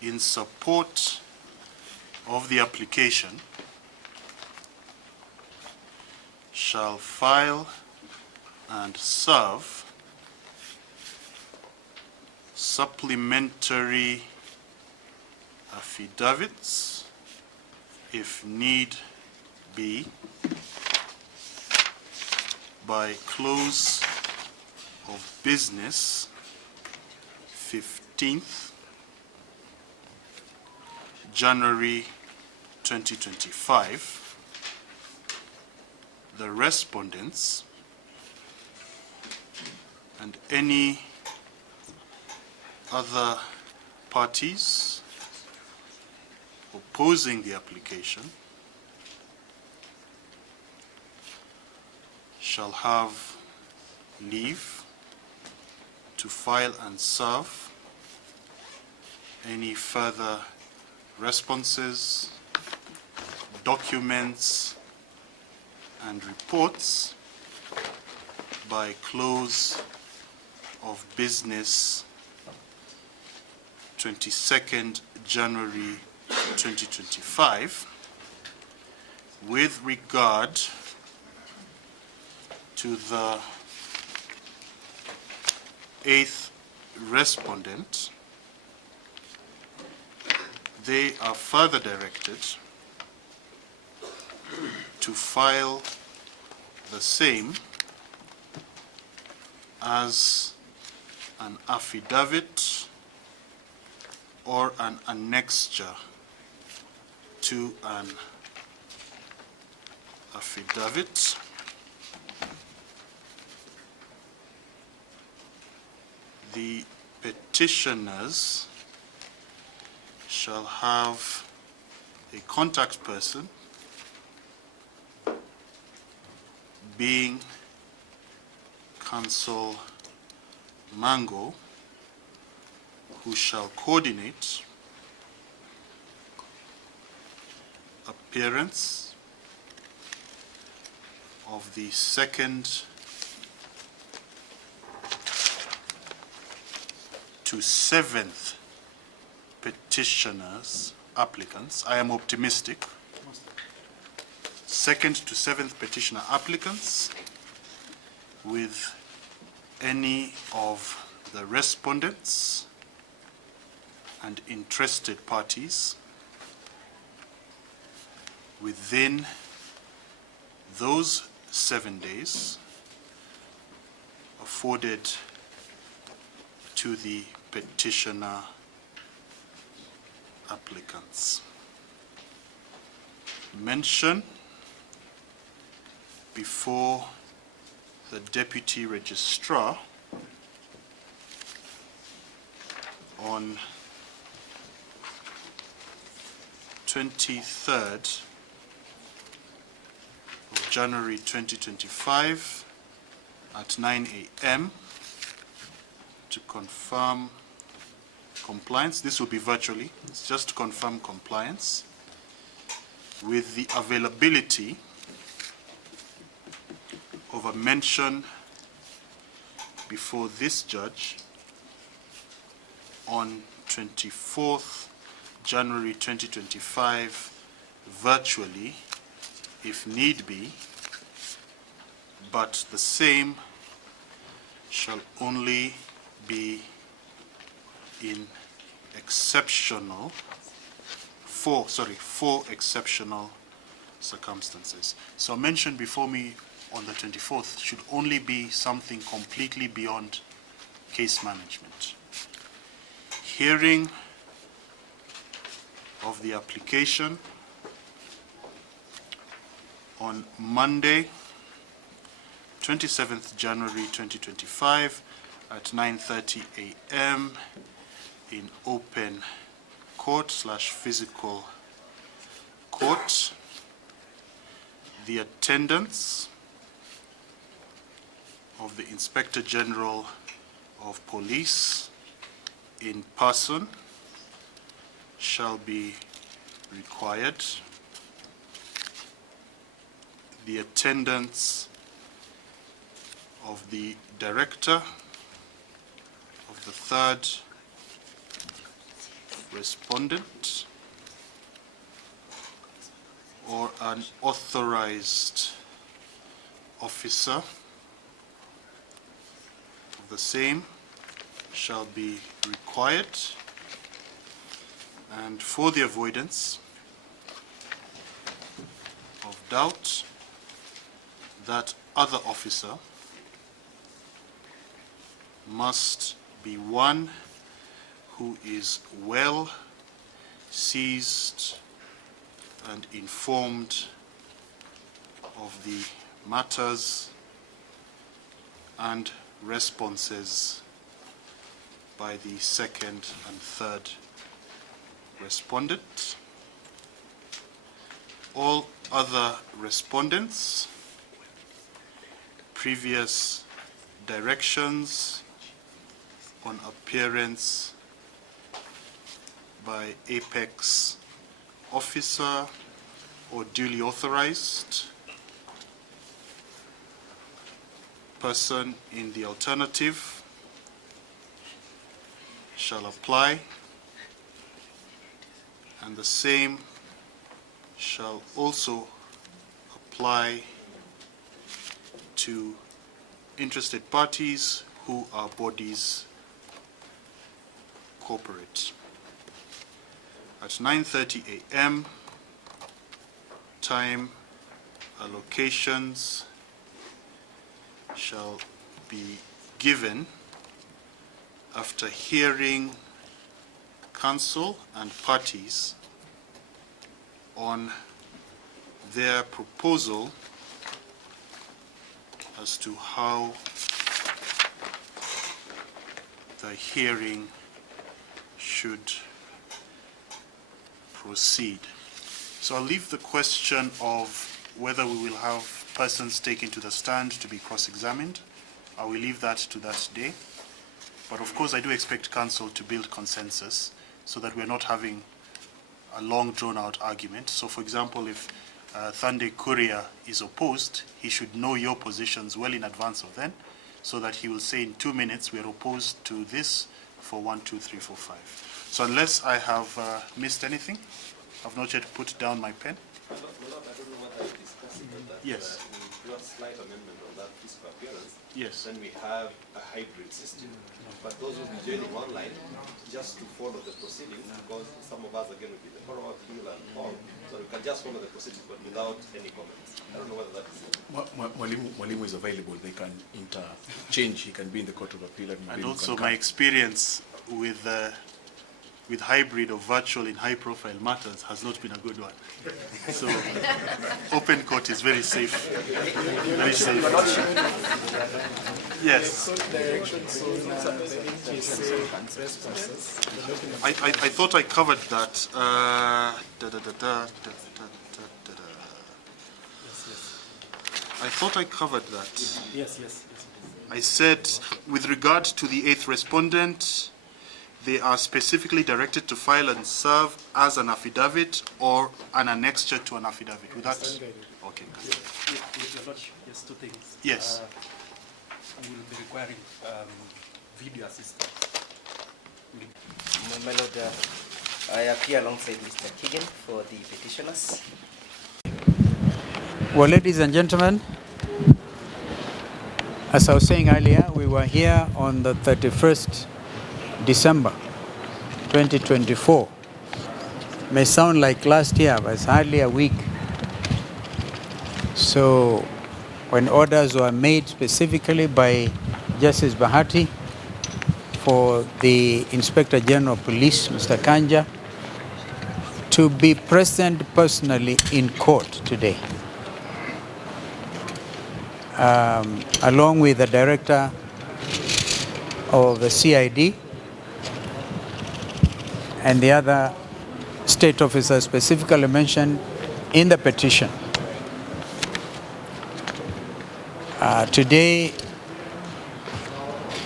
in support of the application shall file and serve supplementary affidavits, if need be, by close of business 15th January 2025. The respondents and any other parties opposing the application shall have leave to file and serve any further responses, documents, and reports by close of business 22nd January 2025 with regard to the 8th respondent. They are further directed to file the same as an affidavit or an annexure to an affidavit the petitioners shall have a contact person being Council Mango, who shall coordinate appearance of the second to 7th petitioners, applicants. I am optimistic. 2nd to 7th petitioner applicants with any of the respondents and interested parties within those 7 days afforded to the petitioner applicants. Mention before the Deputy Registrar on 23rd of January 2025 at 9 a.m. to confirm compliance. This will be virtually. It's just to confirm compliance with the availability of a mention before this judge on 24th January 2025 virtually if need be, but the same shall only be in exceptional, four exceptional circumstances. So mentioned before me on the 24th should only be something completely beyond case management. Hearing of the application on Monday, 27th January 2025 at 9:30 a.m. in open court / physical court. The attendance of the Inspector General of Police in person shall be required. The attendance of the Director of the third respondent or an authorized officer of the same shall be required. And for the avoidance of doubt, that other officer must be one who is well seized and informed of the matters and responses by the second and third respondent. All other respondents, previous directions on appearance by apex officer or duly authorized person in the alternative shall apply, and the same shall also apply to interested parties who are bodies corporate. At 9:30 a.m., time allocations shall be given after hearing counsel and parties on their proposal as to how the hearing should proceed. So I'll leave the question of whether we will have persons taken to the stand to be cross-examined. I will leave that to that day. But of course I do expect counsel to build consensus so that we're not having a long drawn-out argument. So for example, if Thande Kuria is opposed, he should know your positions well in advance of then, so that he will say in 2 minutes we are opposed to this for 1, 2, 3, 4, 5. So unless I have missed anything, I've not yet put down my pen. I don't know what I'm discussing, but that yes. We do a slight amendment on that physical appearance. Yes. Then we have a hybrid system. But those who will be joining online, just to follow the proceedings, because some of us again will be the Karua, Hill, and all, so we can just follow the proceedings, but without any comments. I don't know whether that is. Mwalimu is available. They can interchange. He can be in the Court of Appeal. And also my experience with with hybrid or virtual in high-profile matters has not been a good one. So open court is very safe. Very safe. Yes. I thought I covered that. I thought I covered that. Yes. I said, with regard to the 8th respondent, they are specifically directed to file and serve as an affidavit or an annexure to an affidavit. With that? Okay. Your Lordship, yes, two things. Yes. We will be requiring video assistance. My Lord, I appear alongside Mr. Keegan for the petitioners. Well, ladies and gentlemen, as I was saying earlier, we were here on the 31st December 2024. May sound like last year, but it's hardly a week. So when orders were made specifically by Justice Bahati for the Inspector General of Police, Mr. Kanja, to be present personally in court today, along with the Director of the CID and the other state officers specifically mentioned in the petition. Today,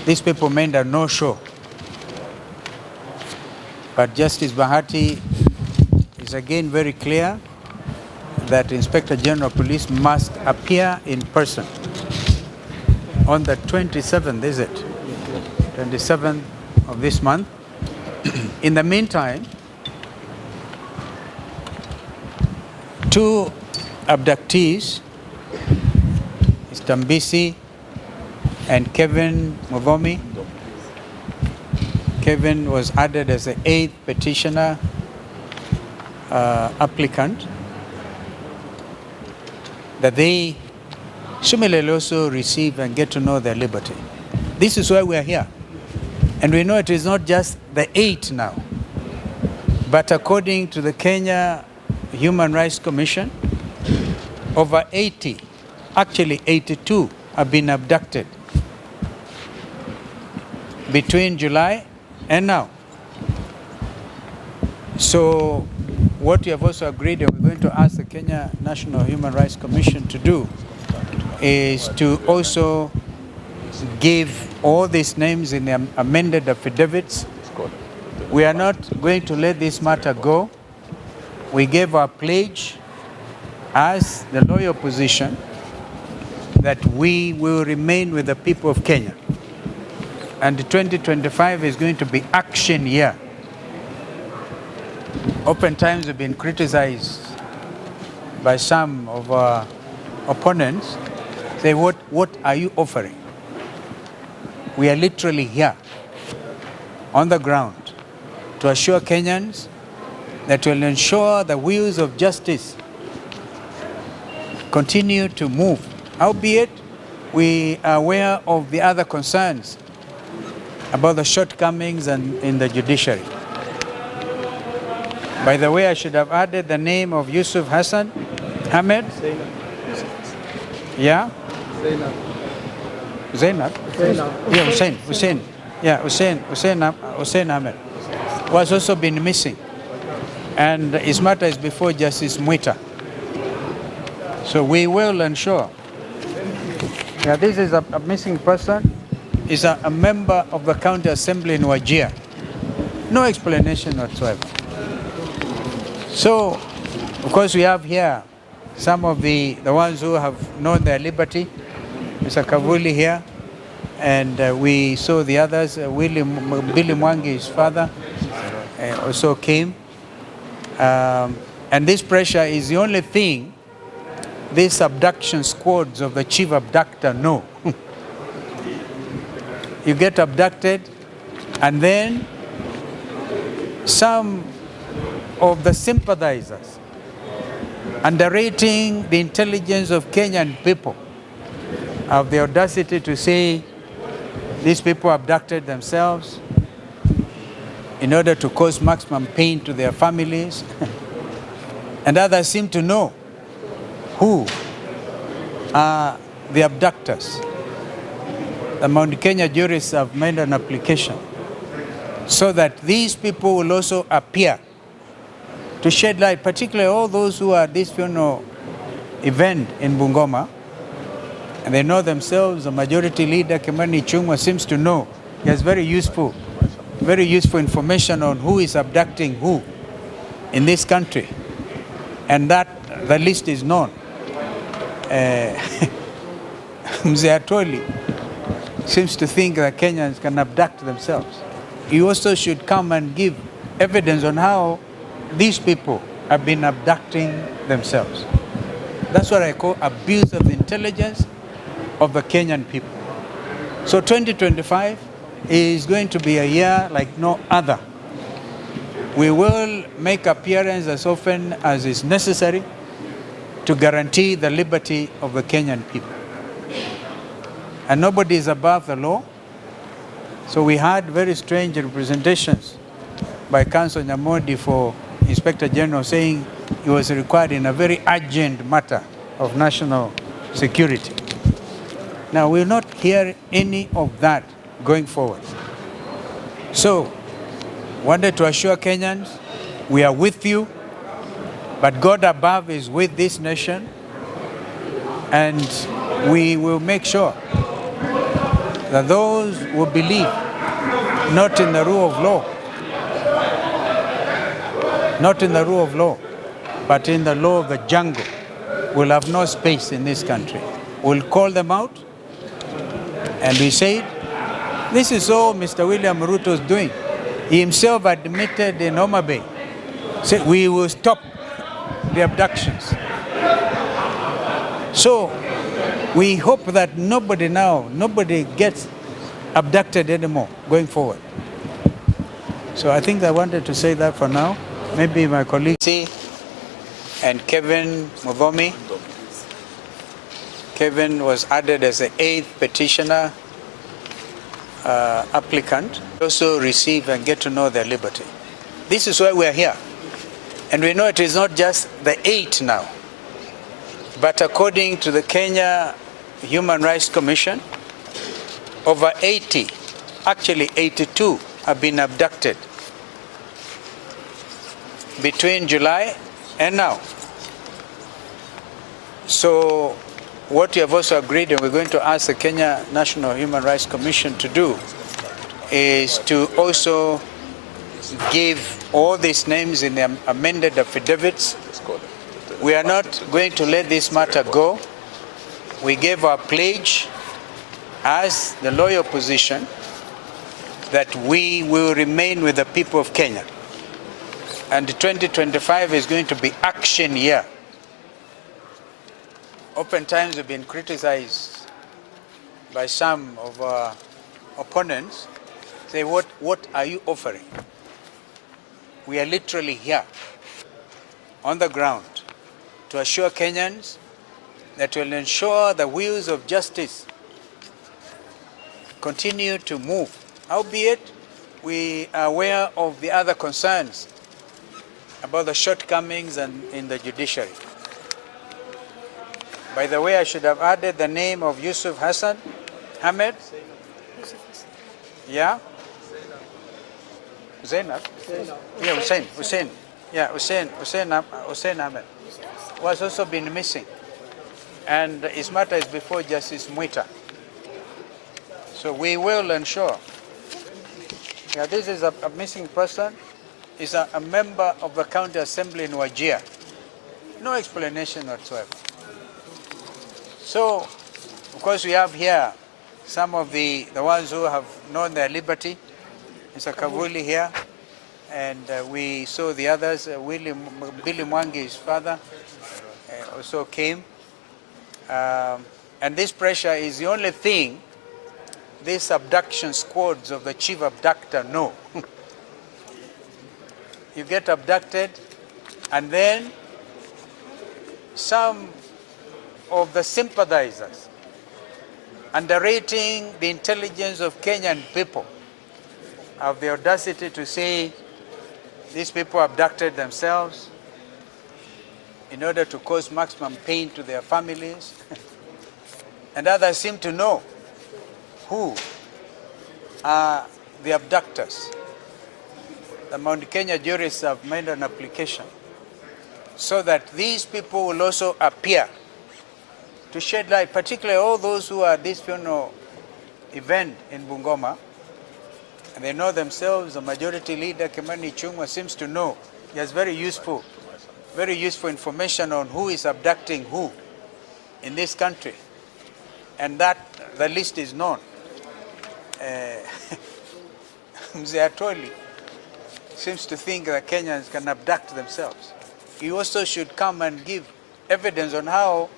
these people made a no-show, but Justice Bahati is again very clear that Inspector General of Police must appear in person on the 27th, is it? 27th of this month. In the meantime, two abductees, Stambisi and Kevin Muvomi. Kevin was added as the 8th petitioner applicant, that they similarly also receive and get to know their liberty. This is why we are here. And we know it is not just the 8 now, but according to the Kenya Human Rights Commission, over 80, actually 82, have been abducted between July and now. So what we have also agreed, and we're going to ask the Kenya National Human Rights Commission to do, is to also give all these names in the amended affidavits. We are not going to let this matter go. We gave our pledge as the loyal opposition that we will remain with the people of Kenya. And 2025 is going to be action year. Oftentimes we've been criticized by some of our opponents. Say, what are you offering? We are literally here on the ground to assure Kenyans that will ensure the wheels of justice continue to move. Albeit, we are aware of the other concerns about the shortcomings in the judiciary. By the way, I should have added the name of Yusuf Hassan Ahmed. Yeah? Zainab? Yeah, Hussein. Yeah, Hussein Ahmed was also been missing. And his matter is before Justice Mwita. So we will ensure. Yeah, this is a missing person. Is a member of the County Assembly in Wajir. No explanation whatsoever. So, of course, we have here some of the ones who have known their liberty. Mr. Kavuli here, and we saw the others. Billy Mwangi's father also came. And this pressure is the only thing these abduction squads of the chief abductor know. You get abducted, and then some of the sympathizers, underrating the intelligence of Kenyan people, have the audacity to say these people abducted themselves. in order to cause maximum pain to their families. And others seem to know who are the abductors. The Mount Kenya jurists have made an application so that these people will also appear to shed light, particularly all those who are at this funeral event in Bungoma, and they know themselves. The majority leader, Kimani Ichung'wah, seems to know. He has very useful information on who is abducting who in this country, and that the list is known. Mzee Atoli seems to think that Kenyans can abduct themselves. He also should come and give evidence on how these people have been abducting themselves. That's what I call abuse of the intelligence of the Kenyan people. So 2025 is going to be a year like no other. We will make appearance as often as is necessary to guarantee the liberty of the Kenyan people. And nobody is above the law. So we had very strange representations by Counsel Nyamodi for Inspector General saying he was required in a very urgent matter of national security. Now, we will not hear any of that going forward. So, wanted to assure Kenyans, we are with you, but God above is with this nation, and we will make sure that those who believe not in the rule of law, but in the law of the jungle, will have no space in this country. We'll call them out, and we said, this is all Mr. William Ruto is doing. He himself admitted in Homa Bay, said we will stop the abductions. So we hope that nobody gets abducted anymore going forward. So I think I wanted to say that for now. Maybe my colleague and Kevin Muvomi. Kevin was added as the 8th petitioner applicant. Also receive and get to know their liberty. This is why we are here. And we know it is not just the 8 now, but according to the Kenya Human Rights Commission, over 80, actually 82, have been abducted between July and now. So what we have also agreed, and we're going to ask the Kenya National Human Rights Commission to do, is to also give all these names in the amended affidavits. We are not going to let this matter go. We gave our pledge as the loyal opposition that we will remain with the people of Kenya. And 2025 is going to be action year. Oftentimes we've been criticized by some of our opponents, say, what are you offering? We are literally here on the ground to assure Kenyans that will ensure the wheels of justice continue to move. Albeit, we are aware of the other concerns about the shortcomings in the judiciary. By the way, I should have added the name of Yusuf Hassan Ahmed. Yeah? Zainab? Yeah, Hussein. Yeah, Hussein Ahmed was also been missing. And his matter is before Justice Mwita. So we will ensure. Yeah, this is a missing person. Is a member of the County Assembly in Wajir. No explanation whatsoever. So, of course, we have here some of the ones who have known their liberty. Mr. Kavuli here, and we saw the others. Billy Mwangi's father also came. And this pressure is the only thing these abduction squads of the chief abductor know. You get abducted, and then some of the sympathizers, underrating the intelligence of Kenyan people, have the audacity to say these people abducted themselves in order to cause maximum pain to their families. And others seem to know who are the abductors. The Mount Kenya jurists have made an application so that these people will also appear to shed light, particularly all those who are at this funeral event in Bungoma. And they know themselves. The majority leader, Kimani Ichung'wah, seems to know. He has very useful information on who is abducting who in this country. And that the list is known. Mzee Atoli seems to think that Kenyans can abduct themselves. He also should come and give evidence on how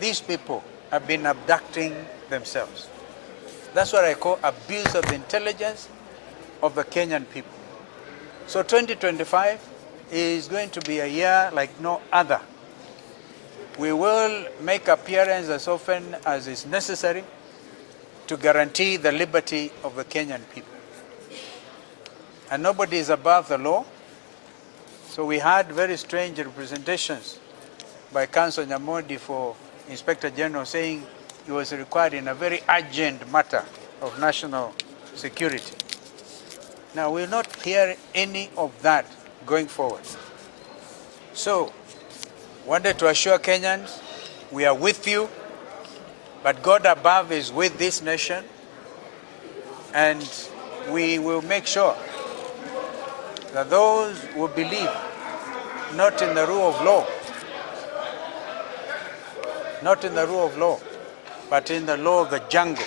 these people have been abducting themselves. That's what I call abuse of the intelligence of the Kenyan people. So 2025 is going to be a year like no other. We will make appearance as often as is necessary to guarantee the liberty of the Kenyan people. And nobody is above the law. So we had very strange representations by Counsel Nyamodi for Inspector General saying he was required in a very urgent matter of national security. Now, we will not hear any of that going forward. So, wanted to assure Kenyans, we are with you, but God above is with this nation, and we will make sure that those who believe not in the rule of law, not in the rule of law, but in the law of the jungle,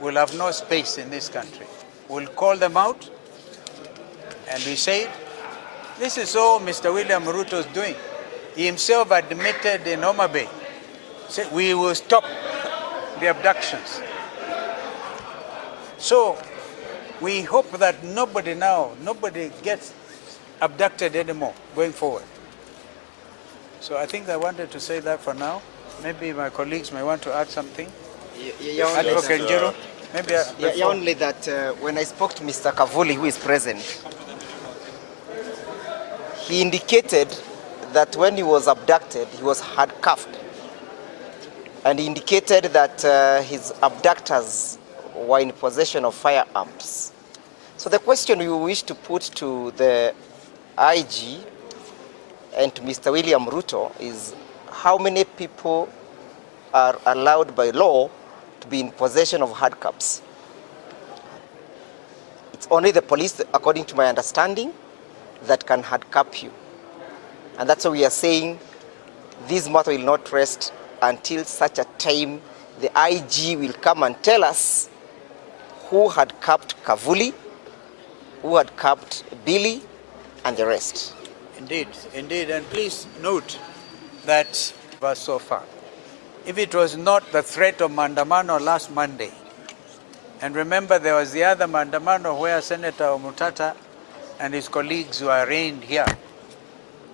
will have no space in this country. We'll call them out, and we say, this is all Mr. William Ruto is doing. He himself admitted in Homa Bay, said, we will stop the abductions. So we hope that nobody gets abducted anymore going forward. So I think I wanted to say that for now. Maybe my colleagues may want to add something. Advocate Jiro, maybe only that when I spoke to Mr. Kavuli, who is present, he indicated that when he was abducted, he was handcuffed. And he indicated that his abductors were in possession of firearms. So the question we wish to put to the IG and to Mr. William Ruto is, how many people are allowed by law to be in possession of handcuffs? It's only the police, according to my understanding, that can handcuff you. And that's why we are saying this matter will not rest until such a time the IG will come and tell us who had cuffed Kavuli, who had cuffed Billy, and the rest. Indeed, indeed. And please note that so far, if it was not the threat of Mandamano last Monday, and remember there was the other Mandamano where Senator Omutata and his colleagues were arraigned here.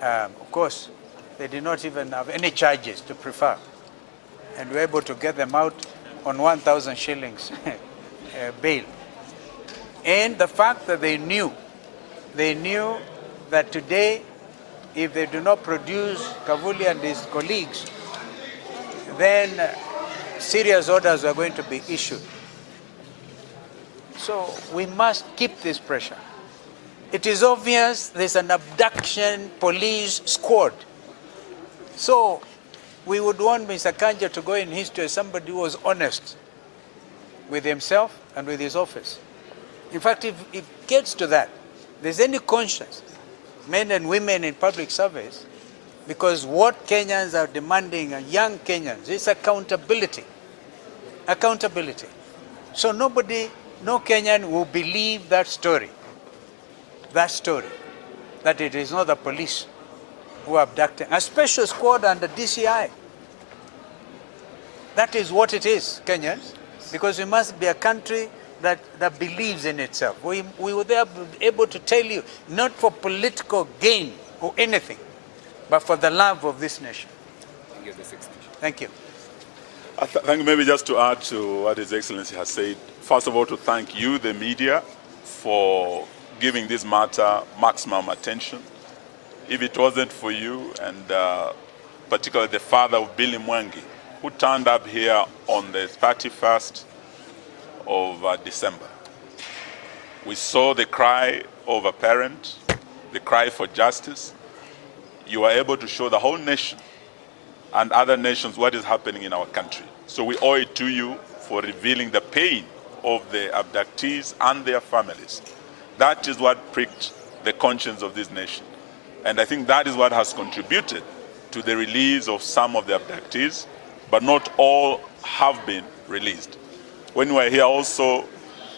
Of course, they did not even have any charges to prefer. And we were able to get them out on 1,000 shillings bail. And the fact that they knew that today, if they do not produce Kavuli and his colleagues, then serious orders are going to be issued. So we must keep this pressure. It is obvious there's an abduction police squad. So we would want Mr. Kanja to go in history as somebody who was honest with himself and with his office. In fact, if it gets to that, there's any conscience, men and women in public service, because what Kenyans are demanding, young Kenyans, is accountability. Accountability. So no Kenyan will believe that story, that it is not the police who are abducting. A special squad under DCI. That is what it is, Kenyans, because we must be a country that believes in itself. We were there able to tell you, not for political gain or anything, but for the love of this nation. Thank you. Thank you. Maybe just to add to what His Excellency has said, first of all, to thank you, the media, for giving this matter maximum attention. If it wasn't for you, and particularly the father of Billy Mwangi, who turned up here on the 31st of December. We saw the cry of a parent, the cry for justice. You were able to show the whole nation and other nations what is happening in our country. So we owe it to you for revealing the pain of the abductees and their families. That is what pricked the conscience of this nation. And I think that is what has contributed to the release of some of the abductees, but not all have been released. When we were here also,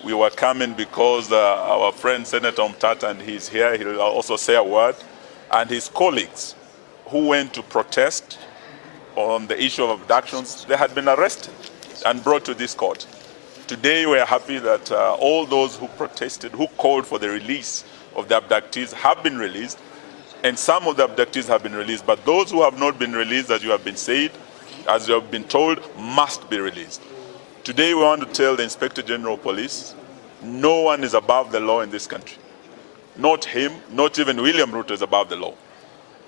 we were coming because our friend Senator Mtata, and he's here, he'll also say a word, and his colleagues who went to protest on the issue of abductions, they had been arrested and brought to this court. Today we are happy that all those who protested, who called for the release of the abductees have been released, and some of the abductees have been released, but those who have not been released, as you have been said, as you have been told, must be released. Today we want to tell the Inspector General of Police, no one is above the law in this country. Not him, not even William Ruto is above the law.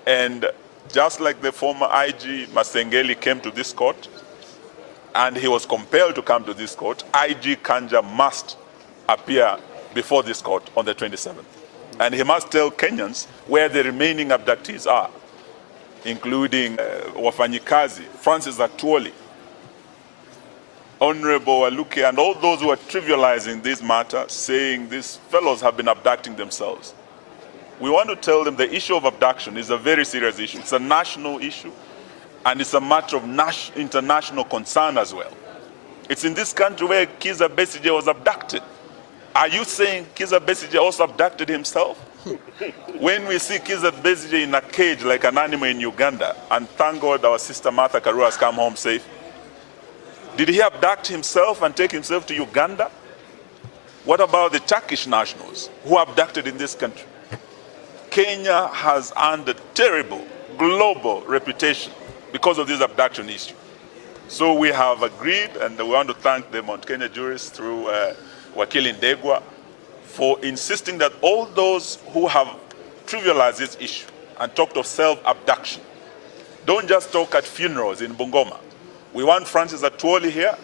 And just like the former IG Masengeli came to this court, and he was compelled to come to this court, IG Kanja must appear before this court on the 27th. And he must tell Kenyans where the remaining abductees are, including Wafanyikazi, Francis Atwoli, Honorable Waluke, and all those who are trivializing this matter, saying these fellows have been abducting themselves. We want to tell them the issue of abduction is a very serious issue. It's a national issue, and it's a matter of international concern as well. It's in this country where Kizza Besigye was abducted. Are you saying Kizza Besigye also abducted himself? When we see Kizza Besigye in a cage like an animal in Uganda, and thank God our sister Martha Karua has come home safe, did he abduct himself and take himself to Uganda? What about the Turkish nationals who are abducted in this country? Kenya has earned a terrible global reputation because of this abduction issue. So we have agreed, and we want to thank the Mount Kenya jurists through Wakili Ndegwa for insisting that all those who have trivialized this issue and talked of self-abduction don't just talk at funerals in Bungoma. We want Francis Atwoli here.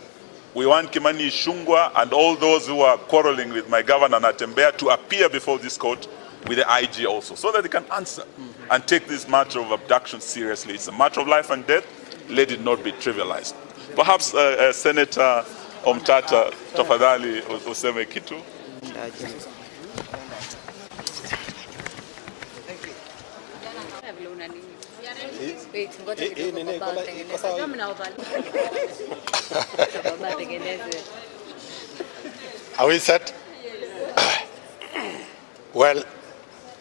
We want Kimani Ichung'wah and all those who are quarreling with my governor Natembeya to appear before this court with the IG also, so that they can answer and take this matter of abduction seriously. It's a matter of life and death. Let it not be trivialized. Perhaps Senator Omtata, tafadhali useme kitu. Are we set? Well,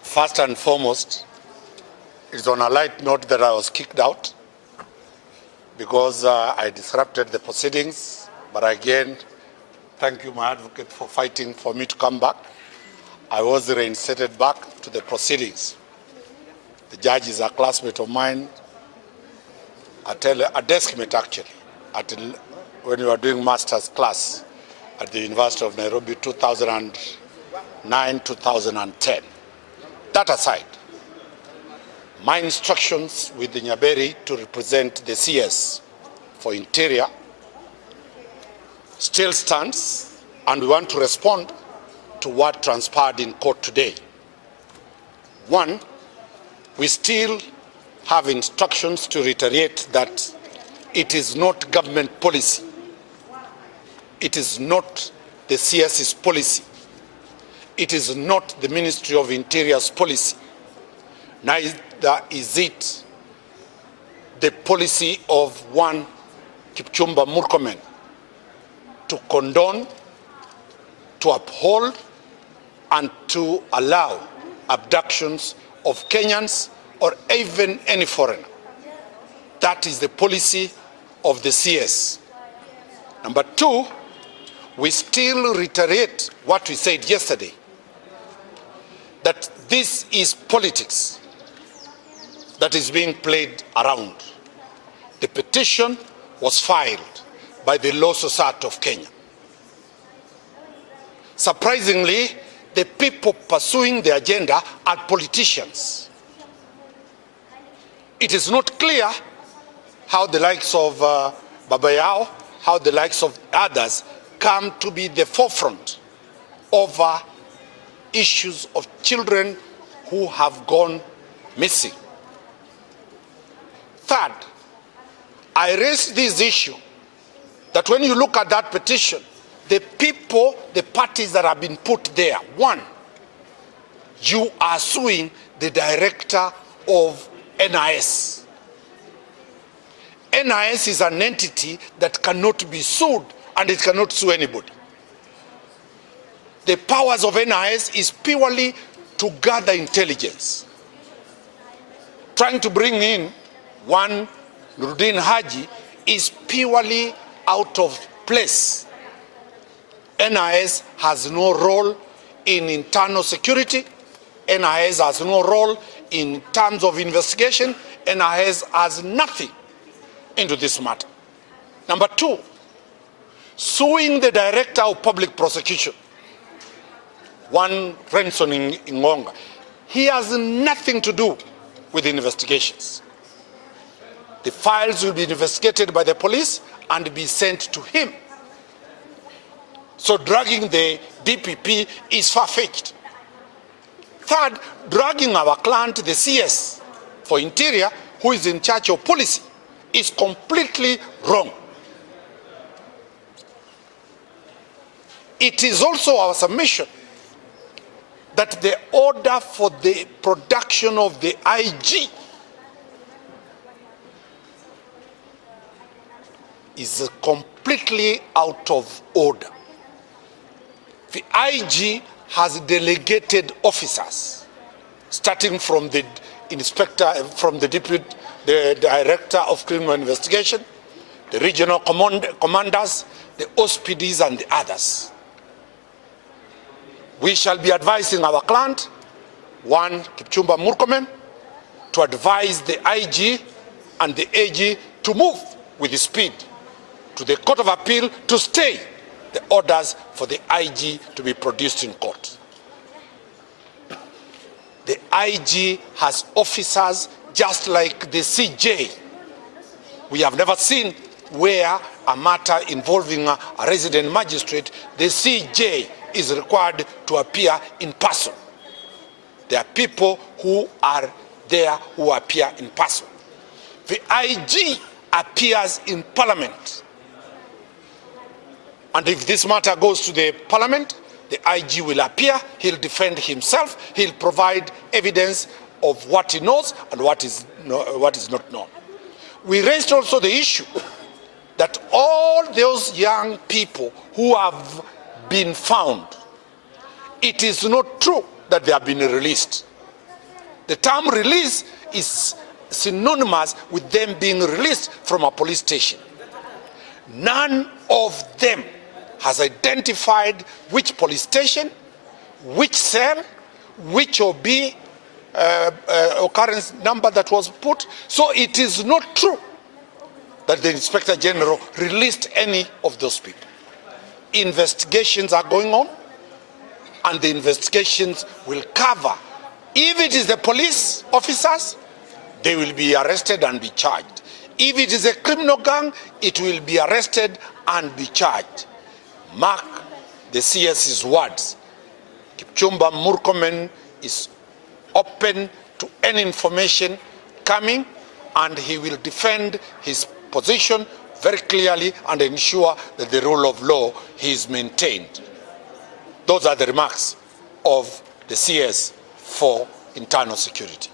first and foremost, it's on a light note that I was kicked out because I disrupted the proceedings. But again, thank you, my advocate, for fighting for me to come back. I was reinstated back to the proceedings. The judge is a classmate of mine, a deskmate actually, when we were doing master's class at the University of Nairobi 2009-2010. That aside, my instructions with the Nyaberi to represent the CS for Interior still stands, and we want to respond to what transpired in court today. One, we still have instructions to reiterate that it is not government policy. It is not the CS's policy. It is not the Ministry of Interior's policy. Neither is it the policy of one Kipchumba Murkomen to condone, to uphold, and to allow abductions of Kenyans or even any foreigner. That is the policy of the CS. Number two, we still reiterate what we said yesterday, that this is politics that is being played around. The petition was filed by the Law Society of Kenya. Surprisingly, the people pursuing the agenda are politicians. It is not clear how the likes of Babayao, how the likes of others come to be the forefront over issues of children who have gone missing. Third, I raised this issue that when you look at that petition, the people, the parties that have been put there, one, you are suing the director of NIS. NIS is an entity that cannot be sued, and it cannot sue anybody. The powers of NIS is purely to gather intelligence. Trying to bring in one Nuruddin Haji is purely out of place. NIS has no role in internal security. NIS has no role in terms of investigation. NIS has nothing into this matter. Number two, suing the director of public prosecution, one Renson in Ngonga. He has nothing to do with the investigations. The files will be investigated by the police and be sent to him. So dragging the DPP is far-fetched. Third, dragging our client, the CS for Interior, who is in charge of policy, is completely wrong. It is also our submission that the order for the production of the IG is completely out of order. The IG has delegated officers, starting from the inspector, from the director of criminal investigation, the regional commanders, the OSPDs, and the others. We shall be advising our client, one, Kipchumba Murkomen, to advise the IG and the AG to move with speed to the Court of Appeal to stay the orders for the IG to be produced in court. The IG has officers just like the CJ. We have never seen where a matter involving a resident magistrate, the CJ is required to appear in person. There are people who are there who appear in person. The IG appears in Parliament. And if this matter goes to the Parliament, the IG will appear, he'll defend himself, he'll provide evidence of what he knows and what is not known. We raised also the issue that all those young people who have been found, it is not true that they have been released. The term release is synonymous with them being released from a police station. None of them has identified which police station, which cell, which OB occurrence number that was put. So it is not true that the Inspector General released any of those people. Investigations are going on, and the investigations will cover. If it is the police officers, they will be arrested and be charged. If it is a criminal gang, it will be arrested and be charged. Mark the CS's words. Kipchumba Murkomen is open to any information coming, and he will defend his position very clearly and ensure that the rule of law is maintained. Those are the remarks of the CS for internal security.